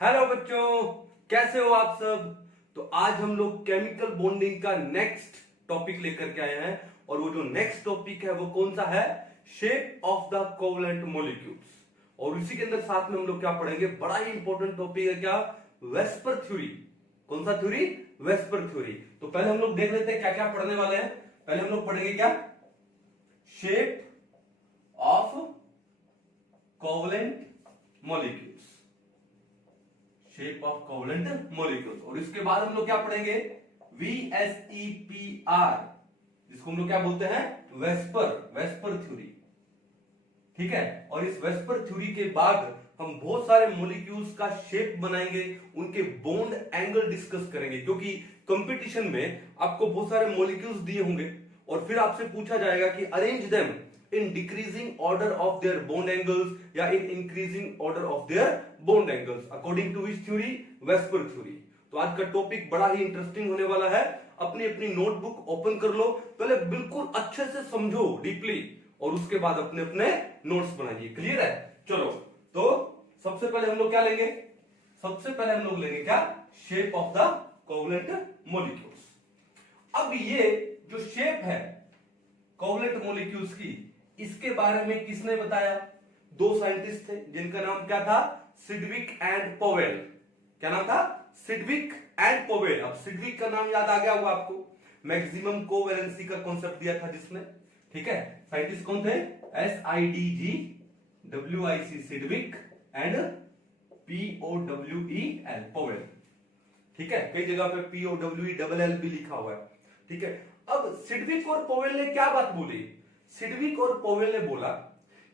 Hello बच्चों, कैसे हो आप सब। तो आज हम लोग केमिकल बॉन्डिंग का नेक्स्ट टॉपिक लेकर के आए हैं और वो जो नेक्स्ट टॉपिक है वो कौन सा है, shape of the covalent molecules. और इसी के अंदर साथ में हम लोग क्या पढ़ेंगे, बड़ा ही इंपॉर्टेंट टॉपिक है क्या, वेस्पर थ्योरी। कौन सा थ्योरी, वेस्पर थ्योरी। तो पहले हम लोग देख लेते हैं क्या क्या पढ़ने वाले हैं। पहले हम लोग पढ़ेंगे क्या, shape of covalent molecules, shape of covalent molecules. और इसके बाद हम लोग क्या पढ़ेंगे, VSEPR, जिसको हम लोग क्या बोलते हैं, वेस्पर थ्योरी। ठीक है। और इस वेस्पर थ्योरी के बाद हम बहुत सारे मॉलिक्यूल्स का शेप बनाएंगे, उनके बॉन्ड एंगल डिस्कस करेंगे, क्योंकि कंपटीशन में आपको बहुत सारे मॉलिक्यूल्स दिए होंगे और फिर आपसे पूछा जाएगा कि arrange them in decreasing order of their bond angles या in increasing order of their bond angles according to which theory, Vesper theory। तो आज का टॉपिक बड़ा ही इंटरेस्टिंग होने वाला है। अपनी अपनी नोटबुक ओपन कर लो, पहले बिल्कुल अच्छे से समझो डीपली और उसके बाद अपने अपने नोट्स बनाइए। क्लियर है? चलो, तो सबसे पहले हम लोग क्या लेंगे, सबसे पहले हम लोग लेंगे क्या, shape of the covalent molecules. अब ये जो शेप है कोवलेंट मॉलिक्यूल्स की, इसके बारे में किसने बताया, दो साइंटिस्ट थे जिनका नाम क्या था, सिडविक एंड पोवेल। क्या नाम था, सिडविक एंड पोवेल। अब सिडविक का नाम याद आ गया होगा आपको, मैक्सिमम कोवेलेंसी का कॉन्सेप्ट दिया था जिसने। ठीक है, साइंटिस्ट कौन थे, SIDGWIC Sidgwick and POWEL Powell. ठीक है, कई जगह पे POWELL भी लिखा हुआ है। ठीक है। अब सिडविक और पोवेल ने क्या बात बोली, सिडविक और पोवेल ने बोला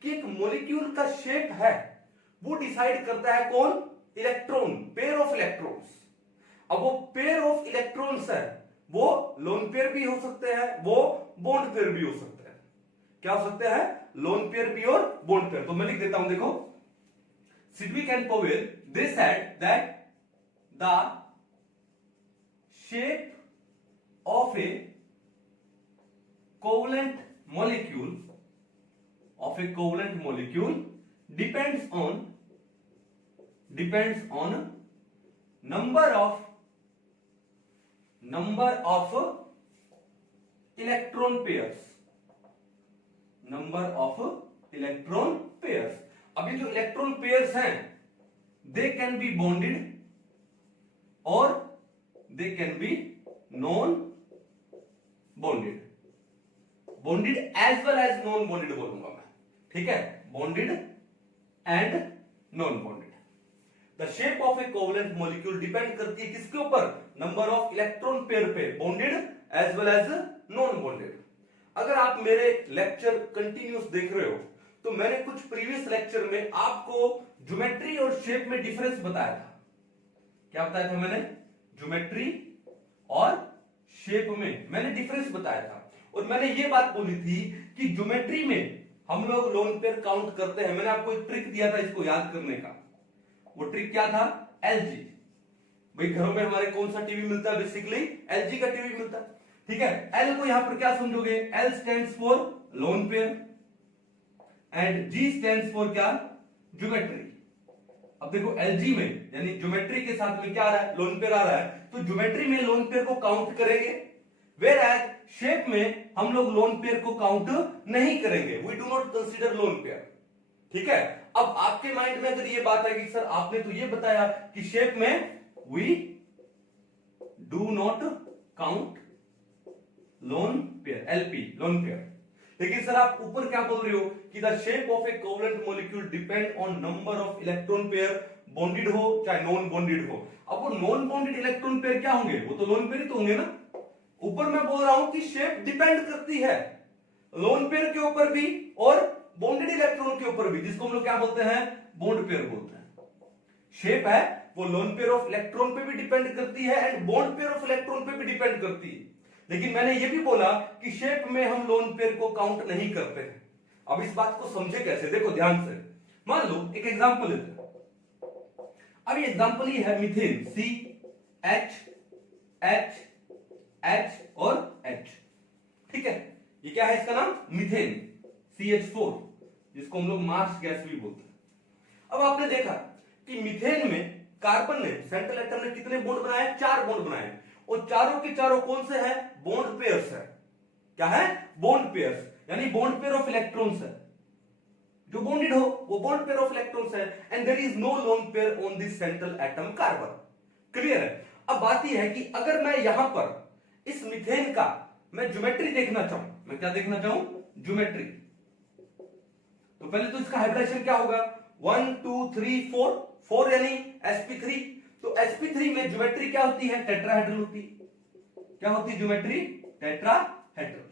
कि एक मॉलिक्यूल का शेप है वो डिसाइड करता है कौन, इलेक्ट्रॉन, पेयर ऑफ इलेक्ट्रॉन्स। अब वो पेयर ऑफ इलेक्ट्रॉन्स है, वो लोन पेयर भी हो सकते हैं, वो बॉन्ड पेयर भी हो सकते हैं। क्या हो सकते हैं, लोन पेयर भी और बॉन्ड पेयर। तो मैं लिख देता हूं, देखो, Sidgwick and Powell they said that the shape of a covalent molecule depends on number of electron pairs। अब ये जो इलेक्ट्रॉन पेयर्स हैं, they can be bonded or they can be non bonded as well as non bonded बोलूंगा मैं। ठीक है, bonded and non bonded। The shape of a covalent molecule depend करती है किसके ऊपर, नंबर ऑफ इलेक्ट्रॉन पेयर पे, bonded as well as non bonded. अगर आप मेरे लेक्चर कंटिन्यूस देख रहे हो तो मैंने कुछ प्रीवियस लेक्चर में आपको ज्योमेट्री और शेप में डिफरेंस बताया था। क्या बताया था मैंने, ज्योमेट्री और शेप में मैंने डिफरेंस बताया था। और मैंने ये बात बोली थी कि ज्योमेट्री में हम लोग लोन पेयर काउंट करते हैं। मैंने आपको एक ट्रिक दिया था इसको याद करने का, वो ट्रिक क्या था, LG। भाई घरों में हमारे कौन सा टीवी मिलता है, बेसिकली LG का टीवी मिलता है। ठीक है, L को यहां पर क्या समझोगे, L stands for lone pair and G stands for क्या, ज्योमेट्री। अब देखो LG में यानी ज्योमेट्री के साथ में क्या आ रहा है, लोन पेयर आ रहा है, तो ज्योमेट्री में लोन पेयर को काउंट करेंगे, वेयर एज शेप में हम लोग लोन पेयर को काउंट नहीं करेंगे, we do not consider lone pair. ठीक है। अब आपके माइंड में अगर ये बात है कि सर आपने तो ये बताया कि शेप में we do not count lone pair, LP lone pair, लेकिन सर आप ऊपर क्या बोल रहे हो कि the shape of a covalent molecule depend on number of electron pair, bonded हो चाहे नॉन बॉन्डेड हो। अब वो नॉन बॉन्डेड इलेक्ट्रॉन पेयर क्या होंगे, वो तो लोन पेयर ही तो होंगे ना। ऊपर मैं बोल रहा हूं कि शेप डिपेंड करती है लोन पेयर के ऊपर भी और बॉन्डेड इलेक्ट्रॉन के ऊपर भी, जिसको हम लोग क्या बोलते हैं, बॉन्ड पेयर बोलते हैं। शेप है वो लोन पेयर ऑफ इलेक्ट्रॉन पे भी डिपेंड करती है and bond pair of electron पे भी डिपेंड करती है। लेकिन मैंने ये भी बोला कि शेप में हम लोन पेयर को काउंट नहीं करते हैं। अब इस बात को समझे कैसे, देखो ध्यान से, मान लो एक एग्जांपल लेते हैं। अब ये एग्जांपल ये है मीथेन, CH और H। ठीक है, ये क्या है, इसका नाम मीथेन, CH4, जिसको हम लोग मार्स गैस भी बोलते हैं। अब आपने देखा कि मीथेन में कार्बन ने, सेंट्रल एटम ने कितने बॉन्ड बनाए? 4 बॉन्ड बनाए, और चारों के चारों कौन से हैं? बॉन्ड पेयर्स है। क्या है? बॉन्ड पेयर्स, यानी बॉन्ड पेयर ऑफ इलेक्ट्रॉन्स है। जो बॉन्डेड हो वो बॉन्ड पेयर ऑफ इलेक्ट्रॉन्स है, and there is no lone pair on this central atom carbon. Clear है? अब बात यह है कि अगर मैं यहां पर इस मीथेन का मैं ज्योमेट्री देखना चाहूं, मैं क्या देखना चाहूं? ज्योमेट्री। तो पहले तो इसका हाइब्रिडेशन क्या होगा? 1 2 3 4, 4 यानी sp3। तो sp3 में ज्योमेट्री क्या होती है? टेट्राहेड्रल होती है। क्या होती है ज्योमेट्री? टेट्राहेड्रल।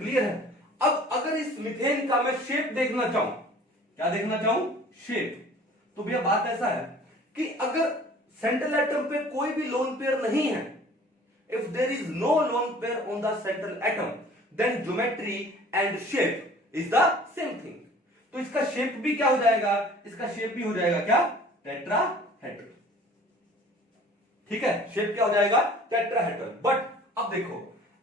क्लियर है? अब अगर इस मीथेन का मैं शेप देखना चाहूं, क्या देखना चाहूं? शेप। तो भैया बात ऐसा है कि अगर सेंट्रल एटम पे कोई भी लोन पेयर नहीं है, if there is no lone pair on the central atom, then geometry and shape is the same thing. तो इसका शेप भी क्या हो जाएगा? इसका शेप भी हो जाएगा क्या? टेट्राहेड्रल। ठीक है? शेप क्या हो जाएगा? टेट्राहेड्रल। बट अब देखो,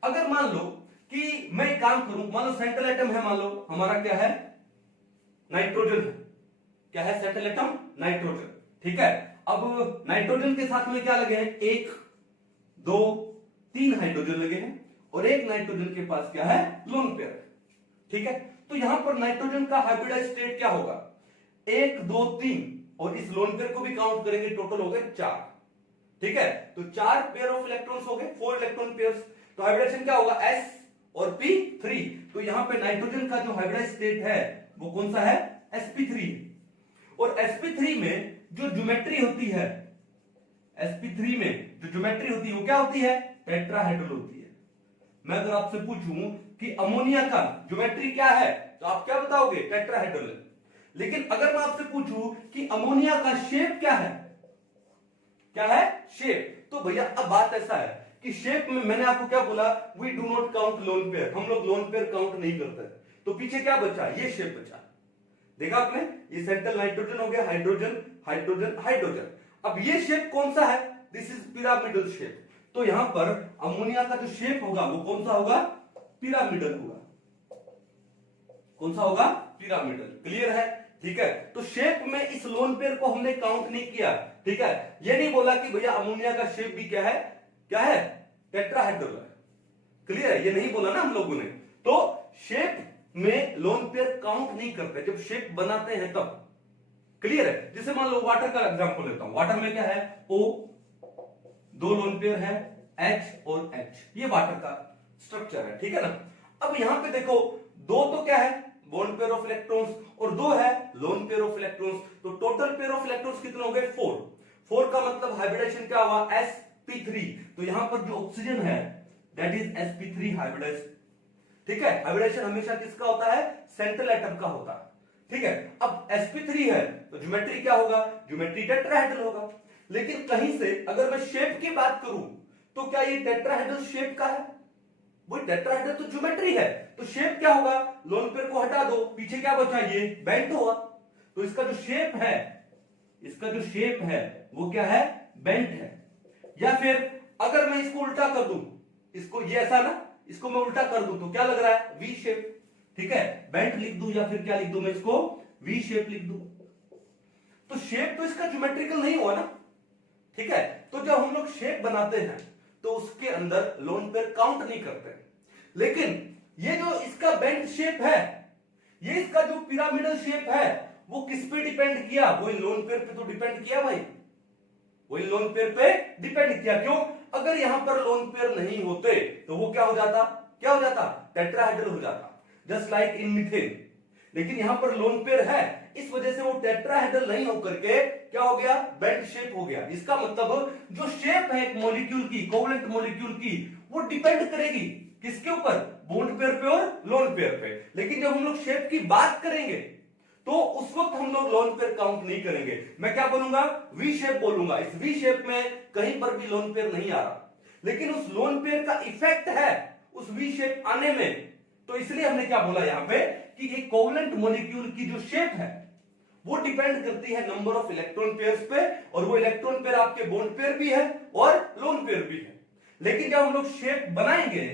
अगर मान लो कि मैं एक काम करूं, मान लो सेंट्रल एटम है, मान लो हमारा क्या है? नाइट्रोजन है। क्या है सेंट्रल एटम? नाइट्रोजन। ठीक है? अब नाइट्रोजन के साथ में क्या लगे हैं? 1 2 3 हाइड्रोजन लगे हैं, और एक नाइट्रोजन के पास क्या है? लोन पेयर है। ठीक है? तो यहां पर नाइट्रोजन का हाइब्रिडाइज्ड स्टेट क्या होगा? 1 2 3, और इस लोन पेयर को भी काउंट करेंगे, टोटल हो गए 4। ठीक है? तो 4 पेयर ऑफ इलेक्ट्रॉन्स हो गए, 4 इलेक्ट्रॉन पेयर्स। तो हाइब्रिडेशन क्या होगा? s और p3। तो यहां पे नाइट्रोजन का जो हाइब्रिडाइज्ड स्टेट है वो कौन सा है? sp3। और sp3 में जो ज्योमेट्री होती है, sp3 में जो ज्योमेट्री होती है वो क्या होती है? टेट्राहेड्रल होती है। मैं अगर आपसे पूछूं कि अमोनिया का ज्योमेट्री क्या है, तो आप क्या बताओगे? टेट्राहेड्रल। लेकिन अगर मैं आपसे पूछूं कि अमोनिया का शेप क्या है? क्या है? शेप। तो भैया अब बात ऐसा है कि शेप में मैंने आपको क्या बोला? We do not count lone pair. हम लोग लोन पेयर काउंट नहीं करते। तो पीछे क्या बचा? ये शेप बचा। देखा आपने? ये सेंट्रल नाइट्रोजन हो गया, हाइड्रोजन हाइड्रोजन हाइड्रोजन। अब ये शेप कौन सा है? This is pyramidal shape. तो यहां पर अमोनिया का जो शेप होगा वो कौन सा होगा? पिरामिडल होगा। कौन सा होगा? पिरामिडल। क्लियर है? ठीक है? तो शेप में इस लोन पेयर को हमने काउंट नहीं किया। ठीक है? ये नहीं बोला कि भैया अमोनिया का शेप भी क्या है? क्या है? टेट्राहेड्रल है। क्लियर है? ये नहीं बोला ना हम लोगों ने। तो शेप में लोन पेयर काउंट नहीं करते, जब शेप बनाते हैं तब। क्लियर है? जैसे मान लो वाटर का एग्जांपल लेता हूं। वाटर में क्या है? O, 2 लोन पेयर है H और H। ये वाटर का स्ट्रक्चर है। ठीक है ना? अब यहां पे देखो, 2 तो क्या है? बॉन्ड पेयर ऑफ इलेक्ट्रॉन्स, और 2 है लोन पेयर ऑफ इलेक्ट्रॉन्स। तो टोटल पेयर ऑफ इलेक्ट्रॉन्स कितने हो गए? 4। 4 का मतलब हाइब्रिडेशन क्या हुआ? sp3। तो यहां पर जो ऑक्सीजन है दैट इज sp3 हाइब्रिडाइज्ड। ठीक है? हाइब्रिडेशन हमेशा किसका होता है? सेंट्रल एटम का होता है। ठीक है? अब sp3 है तो ज्योमेट्री क्या होगा? ज्योमेट्री टेट्राहेड्रल होगा। लेकिन कहीं से अगर मैं शेप की बात करूं तो क्या ये टेट्राहेड्रल शेप का है? वो टेट्राहेड्रल तो ज्योमेट्री है, तो शेप क्या होगा? लोन पेयर को हटा दो, पीछे क्या बचा? ये बेंट हुआ। तो इसका जो शेप है, इसका जो शेप है वो क्या है? बेंट है। या फिर अगर मैं इसको उल्टा कर दूं, इसको ये ऐसा ना, इसको मैं उल्टा कर दूं तो क्या लग रहा है? V shape. ठीक है? बेंट लिख दूं या फिर क्या लिख दूं? मैं इसको वी शेप लिख दूं। तो शेप तो इसका ज्योमेट्रिकल नहीं हुआ ना। ठीक है? तो जब हम लोग शेप बनाते हैं तो उसके अंदर लोन पेयर काउंट नहीं करते। लेकिन ये जो इसका बेंट शेप है, ये इसका जो पिरामिडल शेप है, वो किस पे डिपेंड किया? वही लोन पेयर पे तो डिपेंड किया भाई। वही लोन पेयर पे डिपेंड किया। क्यों? अगर यहां पर लोन पेयर नहीं होते तो वो क्या हो जाता? क्या हो जाता? टेट्राहेड्रल हो जाता, जस्ट लाइक इन मीथेन। लेकिन यहां पर लोन पेयर है, इस वजह से वो टेट्राहेड्रल नहीं होकर के क्या हो गया? बेंट शेप हो गया। इसका मतलब जो शेप है एक मॉलिक्यूल की, कोवलेंट मॉलिक्यूल की, वो डिपेंड करेगी किसके ऊपर? बॉन्ड पेयर पे और लोन पेयर पे। लेकिन जब हम लोग शेप की बात करेंगे तो उस वक्त हम लोग लोन पेयर काउंट नहीं करेंगे। मैं क्या बोलूंगा? वी शेप बोलूंगा। इस वी शेप में कहीं पर भी लोन पेयर नहीं आ रहा, लेकिन उस लोन पेयर का इफेक्ट है उस वी शेप आने में। तो इसलिए हमने क्या बोला यहां पे कि एक कोवलेंट मॉलिक्यूल की जो शेप है वो डिपेंड करती है नंबर ऑफ इलेक्ट्रॉन पेयर्स पे, और वो इलेक्ट्रॉन पेयर आपके बॉन्ड पेयर भी है और लोन पेयर भी है। लेकिन जब हम लोग शेप बनाएंगे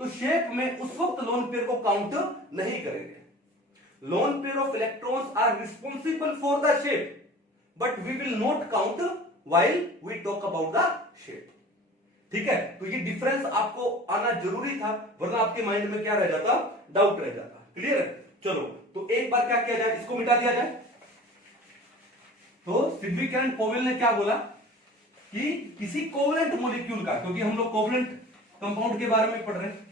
तो शेप में उस वक्त लोन पेयर को काउंट नहीं करेंगे। Lone pair of electrons are responsible for the shape, but we will not count while we talk about the shape. ठीक है, तो ये डिफरेंस आपको आना जरूरी था, वरना आपके माइंड में क्या रह जाता, डाउट रह जाता। क्लियर है? चलो, तो एक बार क्या किया जाए, इसको मिटा दिया जाए। तो सिडविक एंड पोवेल ने क्या बोला कि किसी कोवलेंट मॉलिक्यूल का, क्योंकि हम लोग कोवलेंट कंपाउंड के बारे में पढ़ रहे हैं,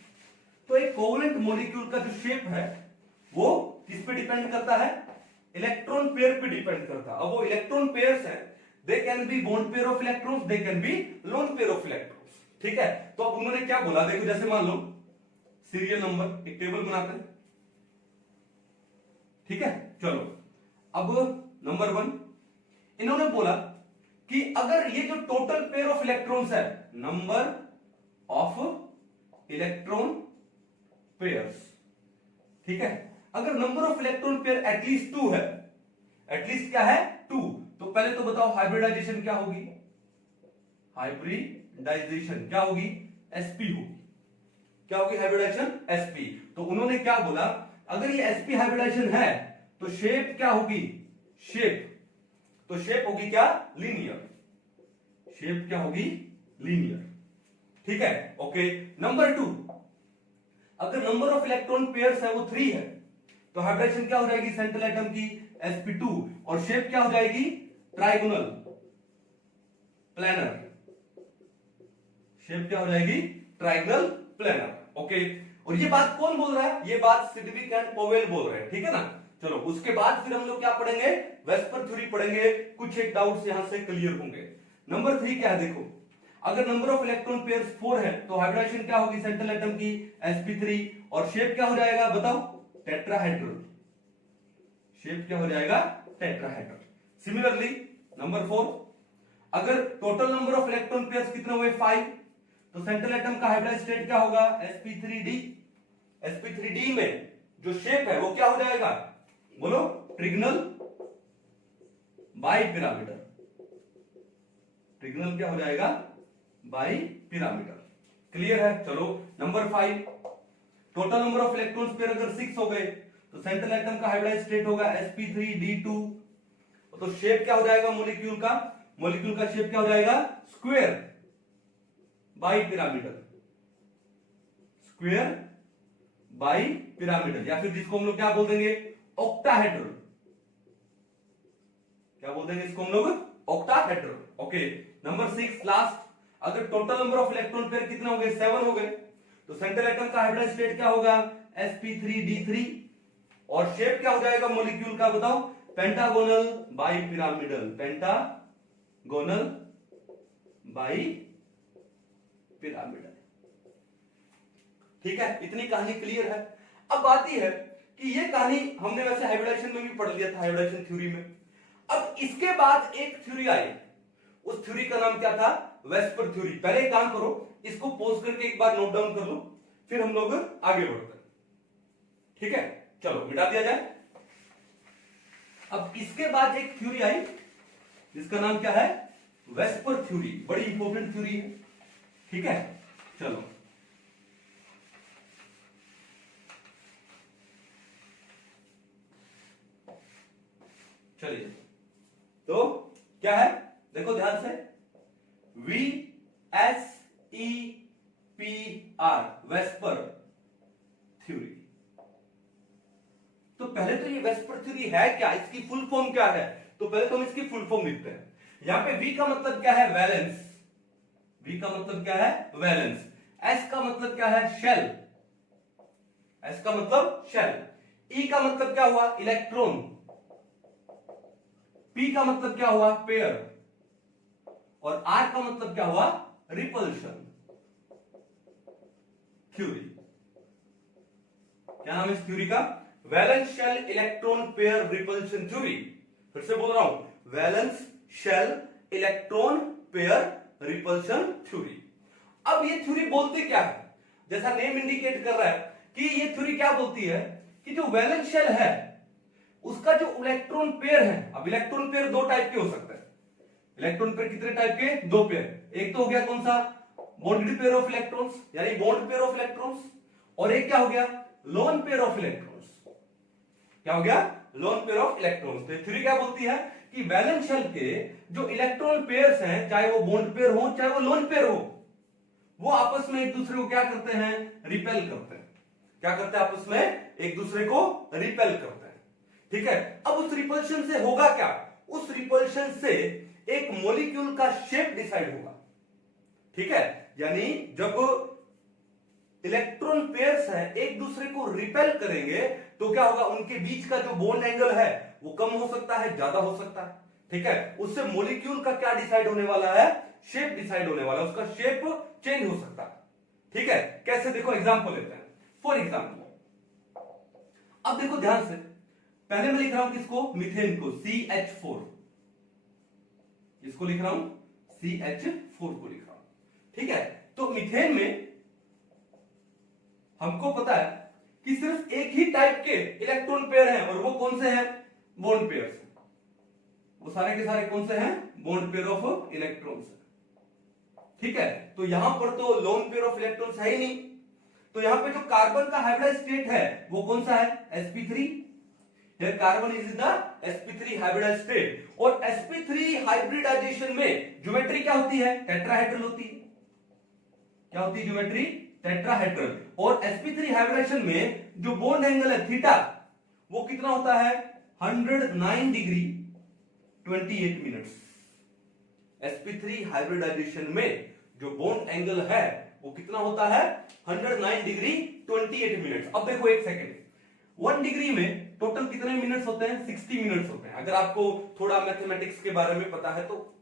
तो एक कोवलेंट मॉलिक्यूल का जो शेप है वो किस पे डिपेंड करता है, इलेक्ट्रॉन पेयर पे डिपेंड करता है। अब वो इलेक्ट्रॉन पेयर्स हैं, they can be bond pair of electrons, they can be loan pair of electrons. ठीक है, तो अब उन्होंने क्या बोला, देखो जैसे मान लो सीरियल नंबर, एक टेबल बनाते हैं। ठीक है, चलो अब नंबर 1 इन्होंने बोला कि अगर ये जो टोटल पेयर ऑफ इलेक्ट्रॉन्स है, नंबर ऑफ इलेक्ट्रॉन पेयर्स, ठीक है, अगर number of electron pair at least 2 है, एटलीस्ट क्या है 2, तो पहले तो बताओ हाइब्रिडाइजेशन क्या होगी, हाइब्रिडाइजेशन क्या होगी, sp होगी। क्या होगी हाइब्रिडाइजेशन, sp। तो उन्होंने क्या बोला, अगर ये sp हाइब्रिडाइजेशन है तो शेप क्या होगी, शेप, तो शेप होगी क्या, लीनियर, शेप क्या होगी, लीनियर। ठीक है, ओके। नंबर 2, अगर नंबर ऑफ इलेक्ट्रॉन पेयर्स है वो 3 है, तो हाइब्रिडेशन क्या हो जाएगी सेंट्रल एटम की, sp2, और शेप क्या हो जाएगी, ट्राइगोनल प्लेनर, शेप क्या हो जाएगी, ट्राइगोनल प्लेनर। ओके, और ये बात कौन बोल रहा है, ये बात सिडविक एंड पोवेल बोल रहे हैं। ठीक है ना, चलो उसके बाद फिर हम लोग क्या पढ़ेंगे, वेस्पर थ्योरी पढ़ेंगे, कुछ एक डाउट्स यहां से क्लियर होंगे। नंबर 3 क्या है, देखो अगर नंबर ऑफ इलेक्ट्रॉन पेयर्स 4 है तो हाइब्रिडाइजेशन क्या होगी सेंट्रल एटम की, sp3, और शेप क्या हो जाएगा बताओ, टेट्राहेड्रल, शेप क्या हो जाएगा, टेट्राहेड्रल। सिमिलरली नंबर 4, अगर total number of electron pairs कितने हुए 5, तो सेंट्रल एटम का हाइब्रिडाइज्ड स्टेट क्या होगा, sp3d, sp3d में जो शेप है वो क्या हो जाएगा, बोलो, ट्रिगनल बाई पिरामिडल, ट्रिगनल क्या हो जाएगा, बाई पिरामिडल। क्लियर है? चलो number 5, total number of electrons pair अगर 6 हो गए तो सेंट्रल एटम का हाइब्रिडाइज्ड स्टेट होगा sp3d2, तो शेप क्या हो जाएगा मॉलिक्यूल का, मॉलिक्यूल का शेप क्या हो जाएगा, square bi pyramidal, square bi pyramidal, या फिर जिसको हम लोग क्या बोल देंगे, ऑक्टाहेड्रल, क्या बोल देंगे इसको हम लोग, ऑक्टाहेड्रल। ओके, नंबर 6 लास्ट, अगर total number of electron pair कितने हो गए, 7 हो गए, तो सेंट्रल एटम का हाइब्रिडाइज्ड स्टेट क्या होगा, sp3d3, और शेप क्या हो जाएगा मॉलिक्यूल का बताओ, pentagonal bi pyramidal, pentagonal bi pyramidal. ठीक है, इतनी कहानी क्लियर है। अब आती है कि ये कहानी हमने वैसे हाइब्रिडाइजेशन में भी पढ़ लिया था, हाइब्रिडाइजेशन थ्योरी में। अब इसके बाद एक थ्योरी आई, उस थ्योरी का नाम क्या था, वेस्पर थ्योरी। पहले एक काम करो, इसको पॉज करके एक बार नोट डाउन कर लो, फिर हम लोग आगे बढ़ते हैं। ठीक है, चलो मिटा दिया जाए। अब इसके बाद एक थ्योरी आई जिसका नाम क्या है, वेस्पर थ्योरी, बड़ी इंपॉर्टेंट थ्योरी है। ठीक है, चलो चलिए, तो क्या है देखो ध्यान से, VSEPR, वेस्पर थ्योरी। तो पहले तो ये वेस्पर थ्योरी है क्या, इसकी फुल फॉर्म क्या है, तो पहले तो हम इसकी फुल फॉर्म लिखते हैं। यहां पे V का मतलब क्या है, वैलेंस, V का मतलब क्या है, वैलेंस, S का मतलब क्या है, शेल, S का मतलब शेल, E का मतलब क्या हुआ, इलेक्ट्रॉन, P का मतलब क्या हुआ, पेयर, और R का मतलब क्या हुआ, रिपल्शन थ्योरी। क्या नाम है इस थ्योरी का, valence shell electron pair repulsion theory. फिर से बोल रहा हूं, valence shell electron pair repulsion theory. अब ये थ्योरी बोलती क्या है, जैसा नेम इंडिकेट कर रहा है कि ये थ्योरी क्या बोलती है कि जो वैलेंस शेल है उसका जो इलेक्ट्रॉन पेयर है, अब इलेक्ट्रॉन पेयर दो टाइप के हो सकते हैं, इलेक्ट्रॉन पेयर कितने टाइप के, दो पेयर, एक तो हो गया कौन सा, बॉन्डेड पेयर ऑफ इलेक्ट्रॉन्स, यानी बॉन्ड पेयर ऑफ इलेक्ट्रॉन्स, और एक क्या हो गया, लोन पेयर ऑफ इलेक्ट्रॉन्स। क्या हो गया, लोन पेयर ऑफ इलेक्ट्रॉन्स। तो थ्योरी क्या बोलती है कि वैलेंस शेल के जो इलेक्ट्रॉन पेयर्स हैं, चाहे वो बॉन्ड पेयर हो चाहे वो लोन पेयर हो, वो आपस में एक दूसरे को क्या करते हैं, रिपेल करते हैं। क्या करते हैं, आपस में एक दूसरे को रिपेल करते हैं। ठीक है, अब उस रिपल्शन से होगा क्या, उस रिपल्शन से एक मॉलिक्यूल का शेप डिसाइड होगा। ठीक है, यानी जब इलेक्ट्रॉन पेयर्स हैं एक दूसरे को रिपेल करेंगे तो क्या होगा, उनके बीच का जो बॉन्ड एंगल है वो कम हो सकता है, ज्यादा हो सकता है। ठीक है, उससे मॉलिक्यूल का क्या डिसाइड होने वाला है, शेप डिसाइड होने वाला है, उसका शेप चेंज हो सकता है। ठीक है, कैसे, देखो एग्जांपल लेते हैं। फॉर एग्जांपल अब देखो ध्यान से, पहले मैं लिख रहा हूं किसको, मीथेन को, CH4, इसको लिख रहा हूं CH4 को लिख रहा हूं। ठीक है, तो मीथेन में हमको पता है कि सिर्फ एक ही टाइप के इलेक्ट्रॉन पेयर हैं, और वो कौन से हैं, बॉन्ड पेयर्स। वो सारे के सारे कौन से हैं, बॉन्ड पेयर ऑफ इलेक्ट्रॉन्स। ठीक है, तो यहां पर तो लोन पेयर ऑफ इलेक्ट्रॉन्स है ही नहीं, तो यहां पे जो कार्बन का हाइब्रिडाइज्ड स्टेट है वो कौन सा है, sp3। Here carbon is in the sp3 hybridized state, और sp3 हाइब्रिडाइजेशन में ज्योमेट्री क्या होती है, टेट्राहेड्रल होती है। क्या होती है ज्योमेट्री, टेट्राहेड्रल। और sp3 हाइब्रिडाइजेशन में जो बॉन्ड एंगल है थीटा, वो कितना होता है, 109 डिग्री 28 मिनट्स। sp3 हाइब्रिडाइजेशन में जो बॉन्ड एंगल है वो कितना होता है, 109 डिग्री 28 मिनट्स। अब देखो एक सेकेंड, 1 डिग्री में टोटल कितने मिनट्स होते हैं, 60 मिनट्स होते हैं। अगर आपको थोड़ा मैथमेटिक्स के बारे में पता है तो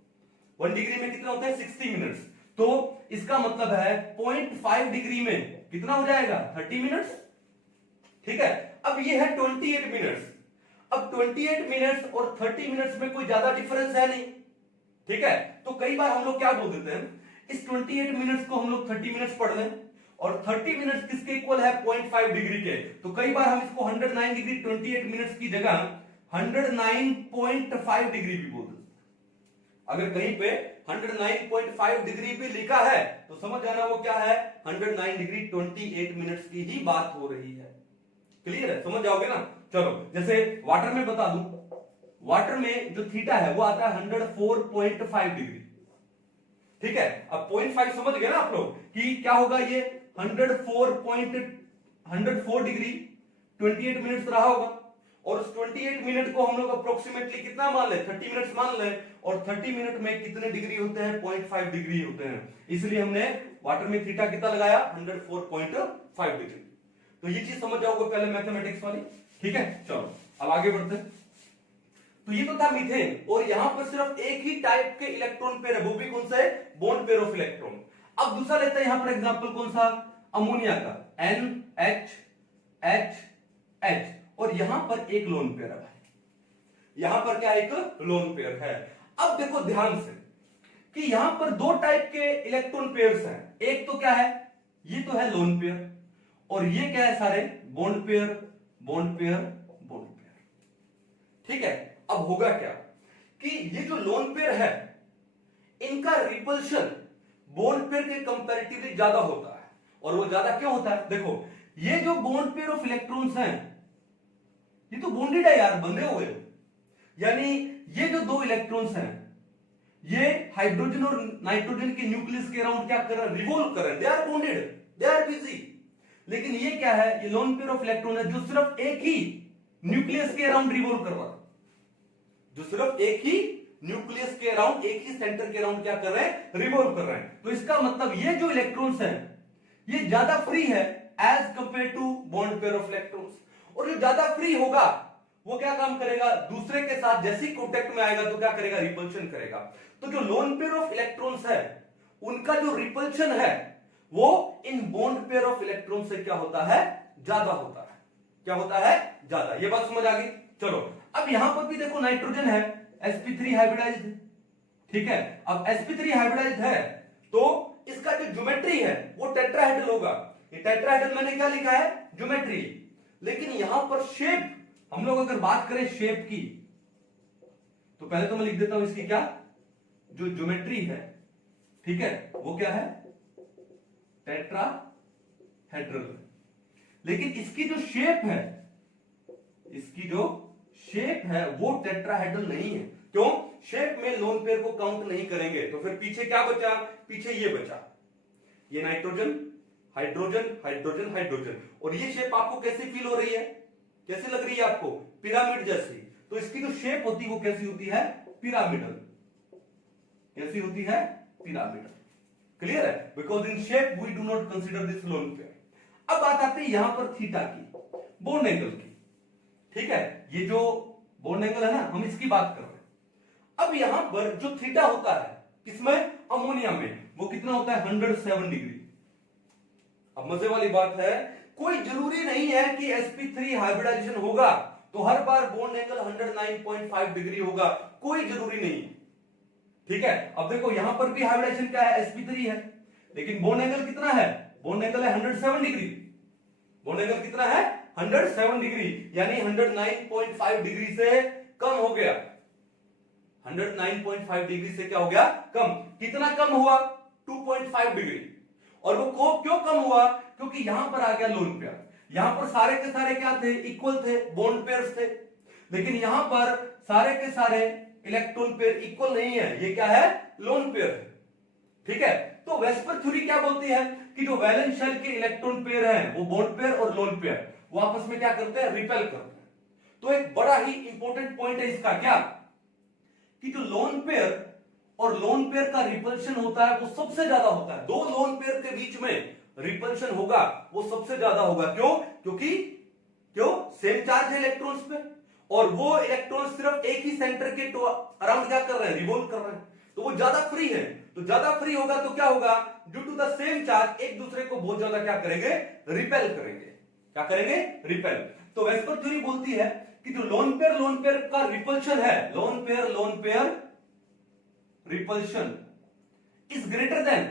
1 डिग्री में कितना होते हैं, 60 मिनट्स। तो इसका मतलब है 0.5 डिग्री में कितना हो जाएगा, 30 मिनट्स। ठीक है, अब ये है 28 मिनट्स। अब 28 मिनट्स और 30 मिनट्स में कोई ज्यादा डिफरेंस है नहीं। ठीक है, तो कई बार हम लोग क्या बोल देते हैं, इस 28 मिनट्स को हम लोग 30 मिनट्स पढ़ लें, और 30 मिनट्स किसके इक्वल है, 0.5 डिग्री के। तो कई बार हम इसको 109 डिग्री 28 मिनट्स की जगह 109.5 डिग्री भी बोल देते हैं। अगर कहीं पे 109.5 डिग्री भी लिखा है तो समझ जाना वो क्या है, 109 डिग्री 28 मिनट्स की ही बात हो रही है। क्लियर है, समझ जाओगे ना। चलो जैसे वाटर में बता दूं, वाटर में जो थीटा है वो आता है 104.5 डिग्री। ठीक है, अब 0.5 समझ गए ना आप लोग कि क्या होगा, ये 104 डिग्री 28 मिनट्स रहा होगा, और उस 28 मिनट को हम लोग अप्रोक्सीमेटली कितना मान ले, 30 मिनट्स मान ले, और 30 मिनट में कितने डिग्री होते हैं, 0.5 डिग्री होते हैं। इसलिए हमने वाटर में थीटा कितना लगाया, 104.5 डिग्री। तो ये चीज समझ जाओगे पहले मैथमेटिक्स वाली। ठीक है, चलो अब आगे बढ़ते हैं। तो ये तो था मीथेन, और यहां पर सिर्फ एक ही टाइप के इलेक्ट्रॉन पेयर है, वो भी कौन सा है, बॉन्ड पेयर ऑफ इलेक्ट्रॉन। अब दूसरा लेते हैं यहां पर एग्जांपल कौन सा, अमोनिया का, NHHH, और यहां पर एक लोन पेयर है भाई, यहां पर क्या एक लोन पेयर है। अब देखो ध्यान से कि यहां पर दो टाइप के इलेक्ट्रॉन पेयर्स हैं, एक तो क्या है, ये तो है लोन पेयर, और ये क्या है, सारे bond pair bond pair bond pair. ठीक है, अब होगा क्या कि ये जो लोन पेयर है इनका रिपल्शन बॉन्ड पेयर के कंपैरेटिवली ज्यादा होता है। और वो ज्यादा क्यों होता है, देखो ये जो बॉन्ड पेयर ऑफ इलेक्ट्रॉन्स हैं ये तो बॉन्डेड है यार, बंधे हुए, यानी ये जो दो इलेक्ट्रॉन्स हैं ये हाइड्रोजन और नाइट्रोजन के न्यूक्लियस के अराउंड क्या कर रहे हैं, रिवॉल्व कर रहे हैं, they are bonded, they are busy. लेकिन ये क्या है, ये लोन पेयर ऑफ इलेक्ट्रॉन है जो सिर्फ एक ही न्यूक्लियस के अराउंड रिवॉल्व कर रहा है, जो सिर्फ एक ही न्यूक्लियस के अराउंड, एक ही सेंटर के अराउंड क्या कर रहे हैं, रिवॉल्व कर रहे हैं। तो इसका मतलब ये जो इलेक्ट्रॉन्स हैं ये ज्यादा फ्री है as compare to bond pair of electrons. और जो ज्यादा फ्री होगा वो क्या काम करेगा, दूसरे के साथ जैसे ही कॉन्टेक्ट में आएगा तो क्या करेगा, रिपल्शन करेगा। तो जो लोन पेयर ऑफ इलेक्ट्रॉन्स है उनका जो रिपल्शन है वो इन बॉन्ड पेयर ऑफ इलेक्ट्रॉन से क्या होता है, ज्यादा होता है। क्या होता है, ज्यादा। ये बात समझ आ गई। चलो अब यहां पर भी देखो नाइट्रोजन है, sp3 हाइब्रिडाइज्ड। ठीक है, अब sp3 हाइब्रिडाइज्ड है तो इसका जो ज्योमेट्री है वो टेट्राहेड्रल होगा। ये टेट्राहेड्रल मैंने क्या लिखा है, ज्योमेट्री। लेकिन यहां पर शेप, हम लोग अगर बात करें शेप की तो पहले तो मैं लिख देता हूं इसकी क्या, जो ज्योमेट्री है, ठीक है, वो क्या है, टेट्राहेड्रल। लेकिन इसकी जो शेप है, इसकी जो शेप है वो टेट्राहेड्रल नहीं है। क्यों? शेप में लोन पेयर को काउंट नहीं करेंगे, तो फिर पीछे क्या बचा? पीछे ये बचा, ये नाइट्रोजन हाइड्रोजन हाइड्रोजन हाइड्रोजन। और ये शेप आपको कैसी फील हो रही है? कैसी लग रही है आपको? पिरामिड जैसी। तो इसकी जो शेप होती है वो कैसी होती है? पिरामिडल। कैसी होती है? पिरामिडल। क्लियर है? Because in shape we do not consider this lone pair. अब बात आती है यहां पर थीटा की, बॉन्ड एंगल की। ठीक है, ये जो बॉन्ड एंगल है ना, हम इसकी बात कर रहे हैं। अब यहां पर जो थीटा होता है किसमें? अमोनिया में, वो कितना होता है? 107 डिग्री। अब मजे वाली बात है, कोई जरूरी नहीं है कि sp3 हाइब्रिडाइजेशन होगा तो हर बार बॉन्ड एंगल 109.5 डिग्री होगा, कोई जरूरी नहीं है। ठीक है, अब देखो यहां पर भी हाइब्रिडाइजेशन क्या है? sp3 है, लेकिन बॉन्ड एंगल कितना है? बॉन्ड एंगल है 107 डिग्री। बॉन्ड एंगल कितना है? 107 डिग्री, यानी 109.5 डिग्री से कम हो गया। 109.5 डिग्री से क्या हो गया? कम। कितना कम हुआ? 2.5 डिग्री। और वो क्यों कम हुआ? क्योंकि यहां पर आ गया लोन पेयर। यहां पर सारे के सारे क्या थे? इक्वल थे, बॉन्ड पेयर्स थे। लेकिन यहां पर सारे के सारे इलेक्ट्रॉन पेयर इक्वल नहीं है, ये क्या है? लोन पेयर है। ठीक है, तो वेस्पर थ्योरी क्या बोलती है कि जो वैलेंस शेल के इलेक्ट्रॉन पेयर हैं, वो बॉन्ड पेयर और लोन पेयर, वो आपस में क्या करते हैं? रिपेल करते हैं। तो एक बड़ा ही इंपॉर्टेंट पॉइंट है इसका, क्या? कि जो लोन पेयर और लोन पेयर का रिपल्शन होता है वो सबसे ज्यादा होता है। दो लोन पेयर के बीच में रिपल्शन होगा वो सबसे ज्यादा होगा। क्यों? क्यों सेम चार्ज है इलेक्ट्रॉन्स पे, और वो इलेक्ट्रॉन सिर्फ एक ही सेंटर के अराउंड क्या कर रहे हैं? रिवॉल्व कर रहे हैं। तो वो ज्यादा फ्री है, तो ज्यादा फ्री होगा तो क्या होगा? Due to the same charge एक दूसरे को बहुत ज्यादा क्या करेंगे? रिपेल करेंगे। क्या करेंगे? रिपेल। तो वेस्पर थ्योरी बोलती है कि जो लोन पेयर का रिपल्शन है, lone pair repulsion is greater than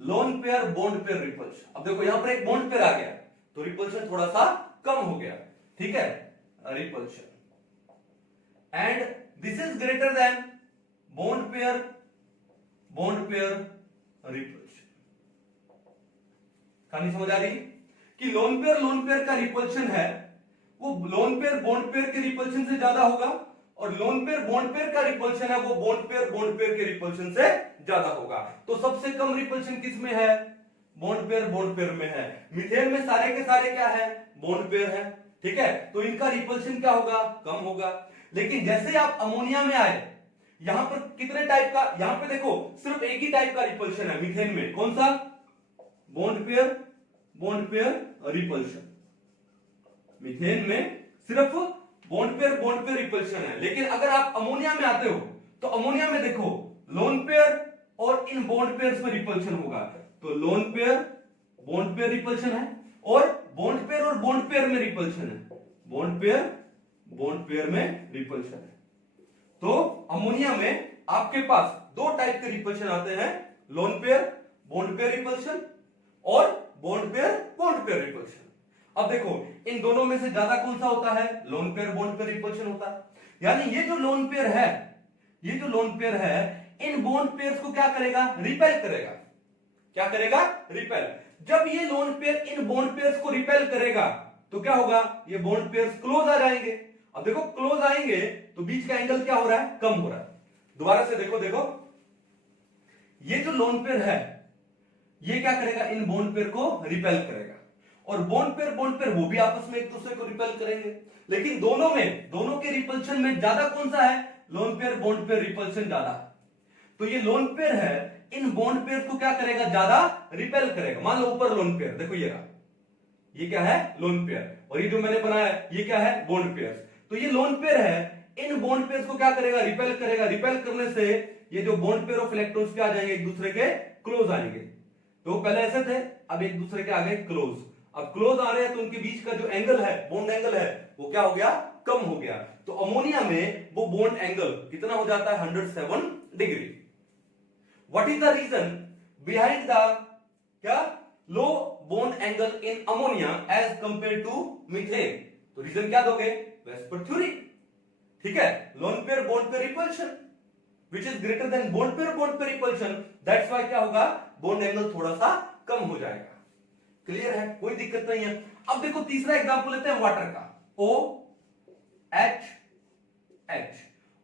lone pair bond pair repulsion. अब देखो यहां पर एक बॉन्ड पेयर आ गया तो रिपल्शन थोड़ा सा कम हो गया। ठीक है, repulsion and this is greater than bond pair repulsion. कहानी समझ आ रही कि लोन पेयर का रिपल्शन है वो लोन पेयर बॉन्ड पेयर के रिपल्शन से ज्यादा होगा, और लोन पेयर बॉन्ड पेयर का रिपल्शन है वो बॉन्ड पेयर के रिपल्शन से ज्यादा होगा। तो सबसे कम रिपल्शन किस में है? बॉन्ड पेयर में है। मीथेन में सारे के सारे क्या है? बॉन्ड पेयर है। ठीक है, तो इनका रिपल्शन क्या होगा? कम होगा। लेकिन जैसे आप अमोनिया में आए, यहां पर कितने टाइप का? यहां पे देखो सिर्फ एक ही टाइप का रिपल्शन है मीथेन में। कौन सा? Bond pair repulsion. मीथेन में सिर्फ बॉन्ड पेयर रिपल्शन है। लेकिन अगर आप अमोनिया में आते हो तो अमोनिया में देखो लोन पेयर और इन बॉन्ड पेयर्स में रिपल्शन होगा। तो loan pair bond pair repulsion है, और बॉन्ड पेयर में रिपल्शन है। बॉन्ड पेयर में रिपल्शन है। तो अमोनिया में आपके पास दो टाइप के रिपल्शन आते हैं, loan pair bond pair repulsion और बॉन्ड पेयर रिपल्शन। अब देखो इन दोनों में से ज्यादा कौन सा होता है? Lone pair bond pair repulsion होता है। यानी ये जो लोन पेयर है इन बॉन्ड पेयर्स को क्या करेगा? रिपेल करेगा। क्या करेगा? रिपेल। जब ये lone pair in bond pairs को रिपेल करेगा तो क्या होगा? ये बॉन्ड पेयर्स क्लोज आ जाएंगे। अब देखो क्लोज आएंगे तो बीच का एंगल क्या हो रहा है? कम हो रहा है। दोबारा से देखो ये जो लोन पेयर है ये क्या करेगा? इन बॉन्ड पेयर को रिपेल करेगा, और बॉन्ड पेयर वो भी आपस में एक दूसरे को रिपेल करेंगे। लेकिन दोनों के रिपल्शन में ज्यादा कौन सा है? Lone pair bond pair repulsion ज्यादा है। तो ये लोन पेयर है इन बॉन्ड पेयर को क्या करेगा? ज्यादा रिपेल करेगा। मान लो ऊपर लोन पेयर, देखो ये रहा, ये क्या है? लोन पेयर, और ये जो मैंने बनाया ये क्या है? Bond pair. तो ये लोन पेयर है इन बॉन्ड पेयर्स को क्या करेगा? रिपेल करेगा। रिपेल करने से ये जो बॉन्ड पेयर ऑफ इलेक्ट्रॉन्स क्या आ जाएंगे? एक दूसरे के क्लोज आएंगे। तो पहले ऐसे थे, अब एक दूसरे के आगे क्लोज। अब क्लोज आ रहे हैं तो उनके बीच का जो एंगल है, बॉन्ड एंगल है, वो क्या हो गया? कम हो गया। तो अमोनिया में वो बॉन्ड एंगल कितना हो जाता है? 107 degree. What is the reason behind the क्या low bond angle in ammonia as compare to methane? तो रीजन क्या दोगे? VSEPR theory. ठीक है, lone pair bond pair repulsion which is greater than bond pair repulsion, that's why क्या होगा? Bond angle थोड़ा सा कम हो जाएगा। क्लियर है? कोई दिक्कत नहीं है। अब देखो तीसरा एग्जांपल लेते हैं वाटर का। H H,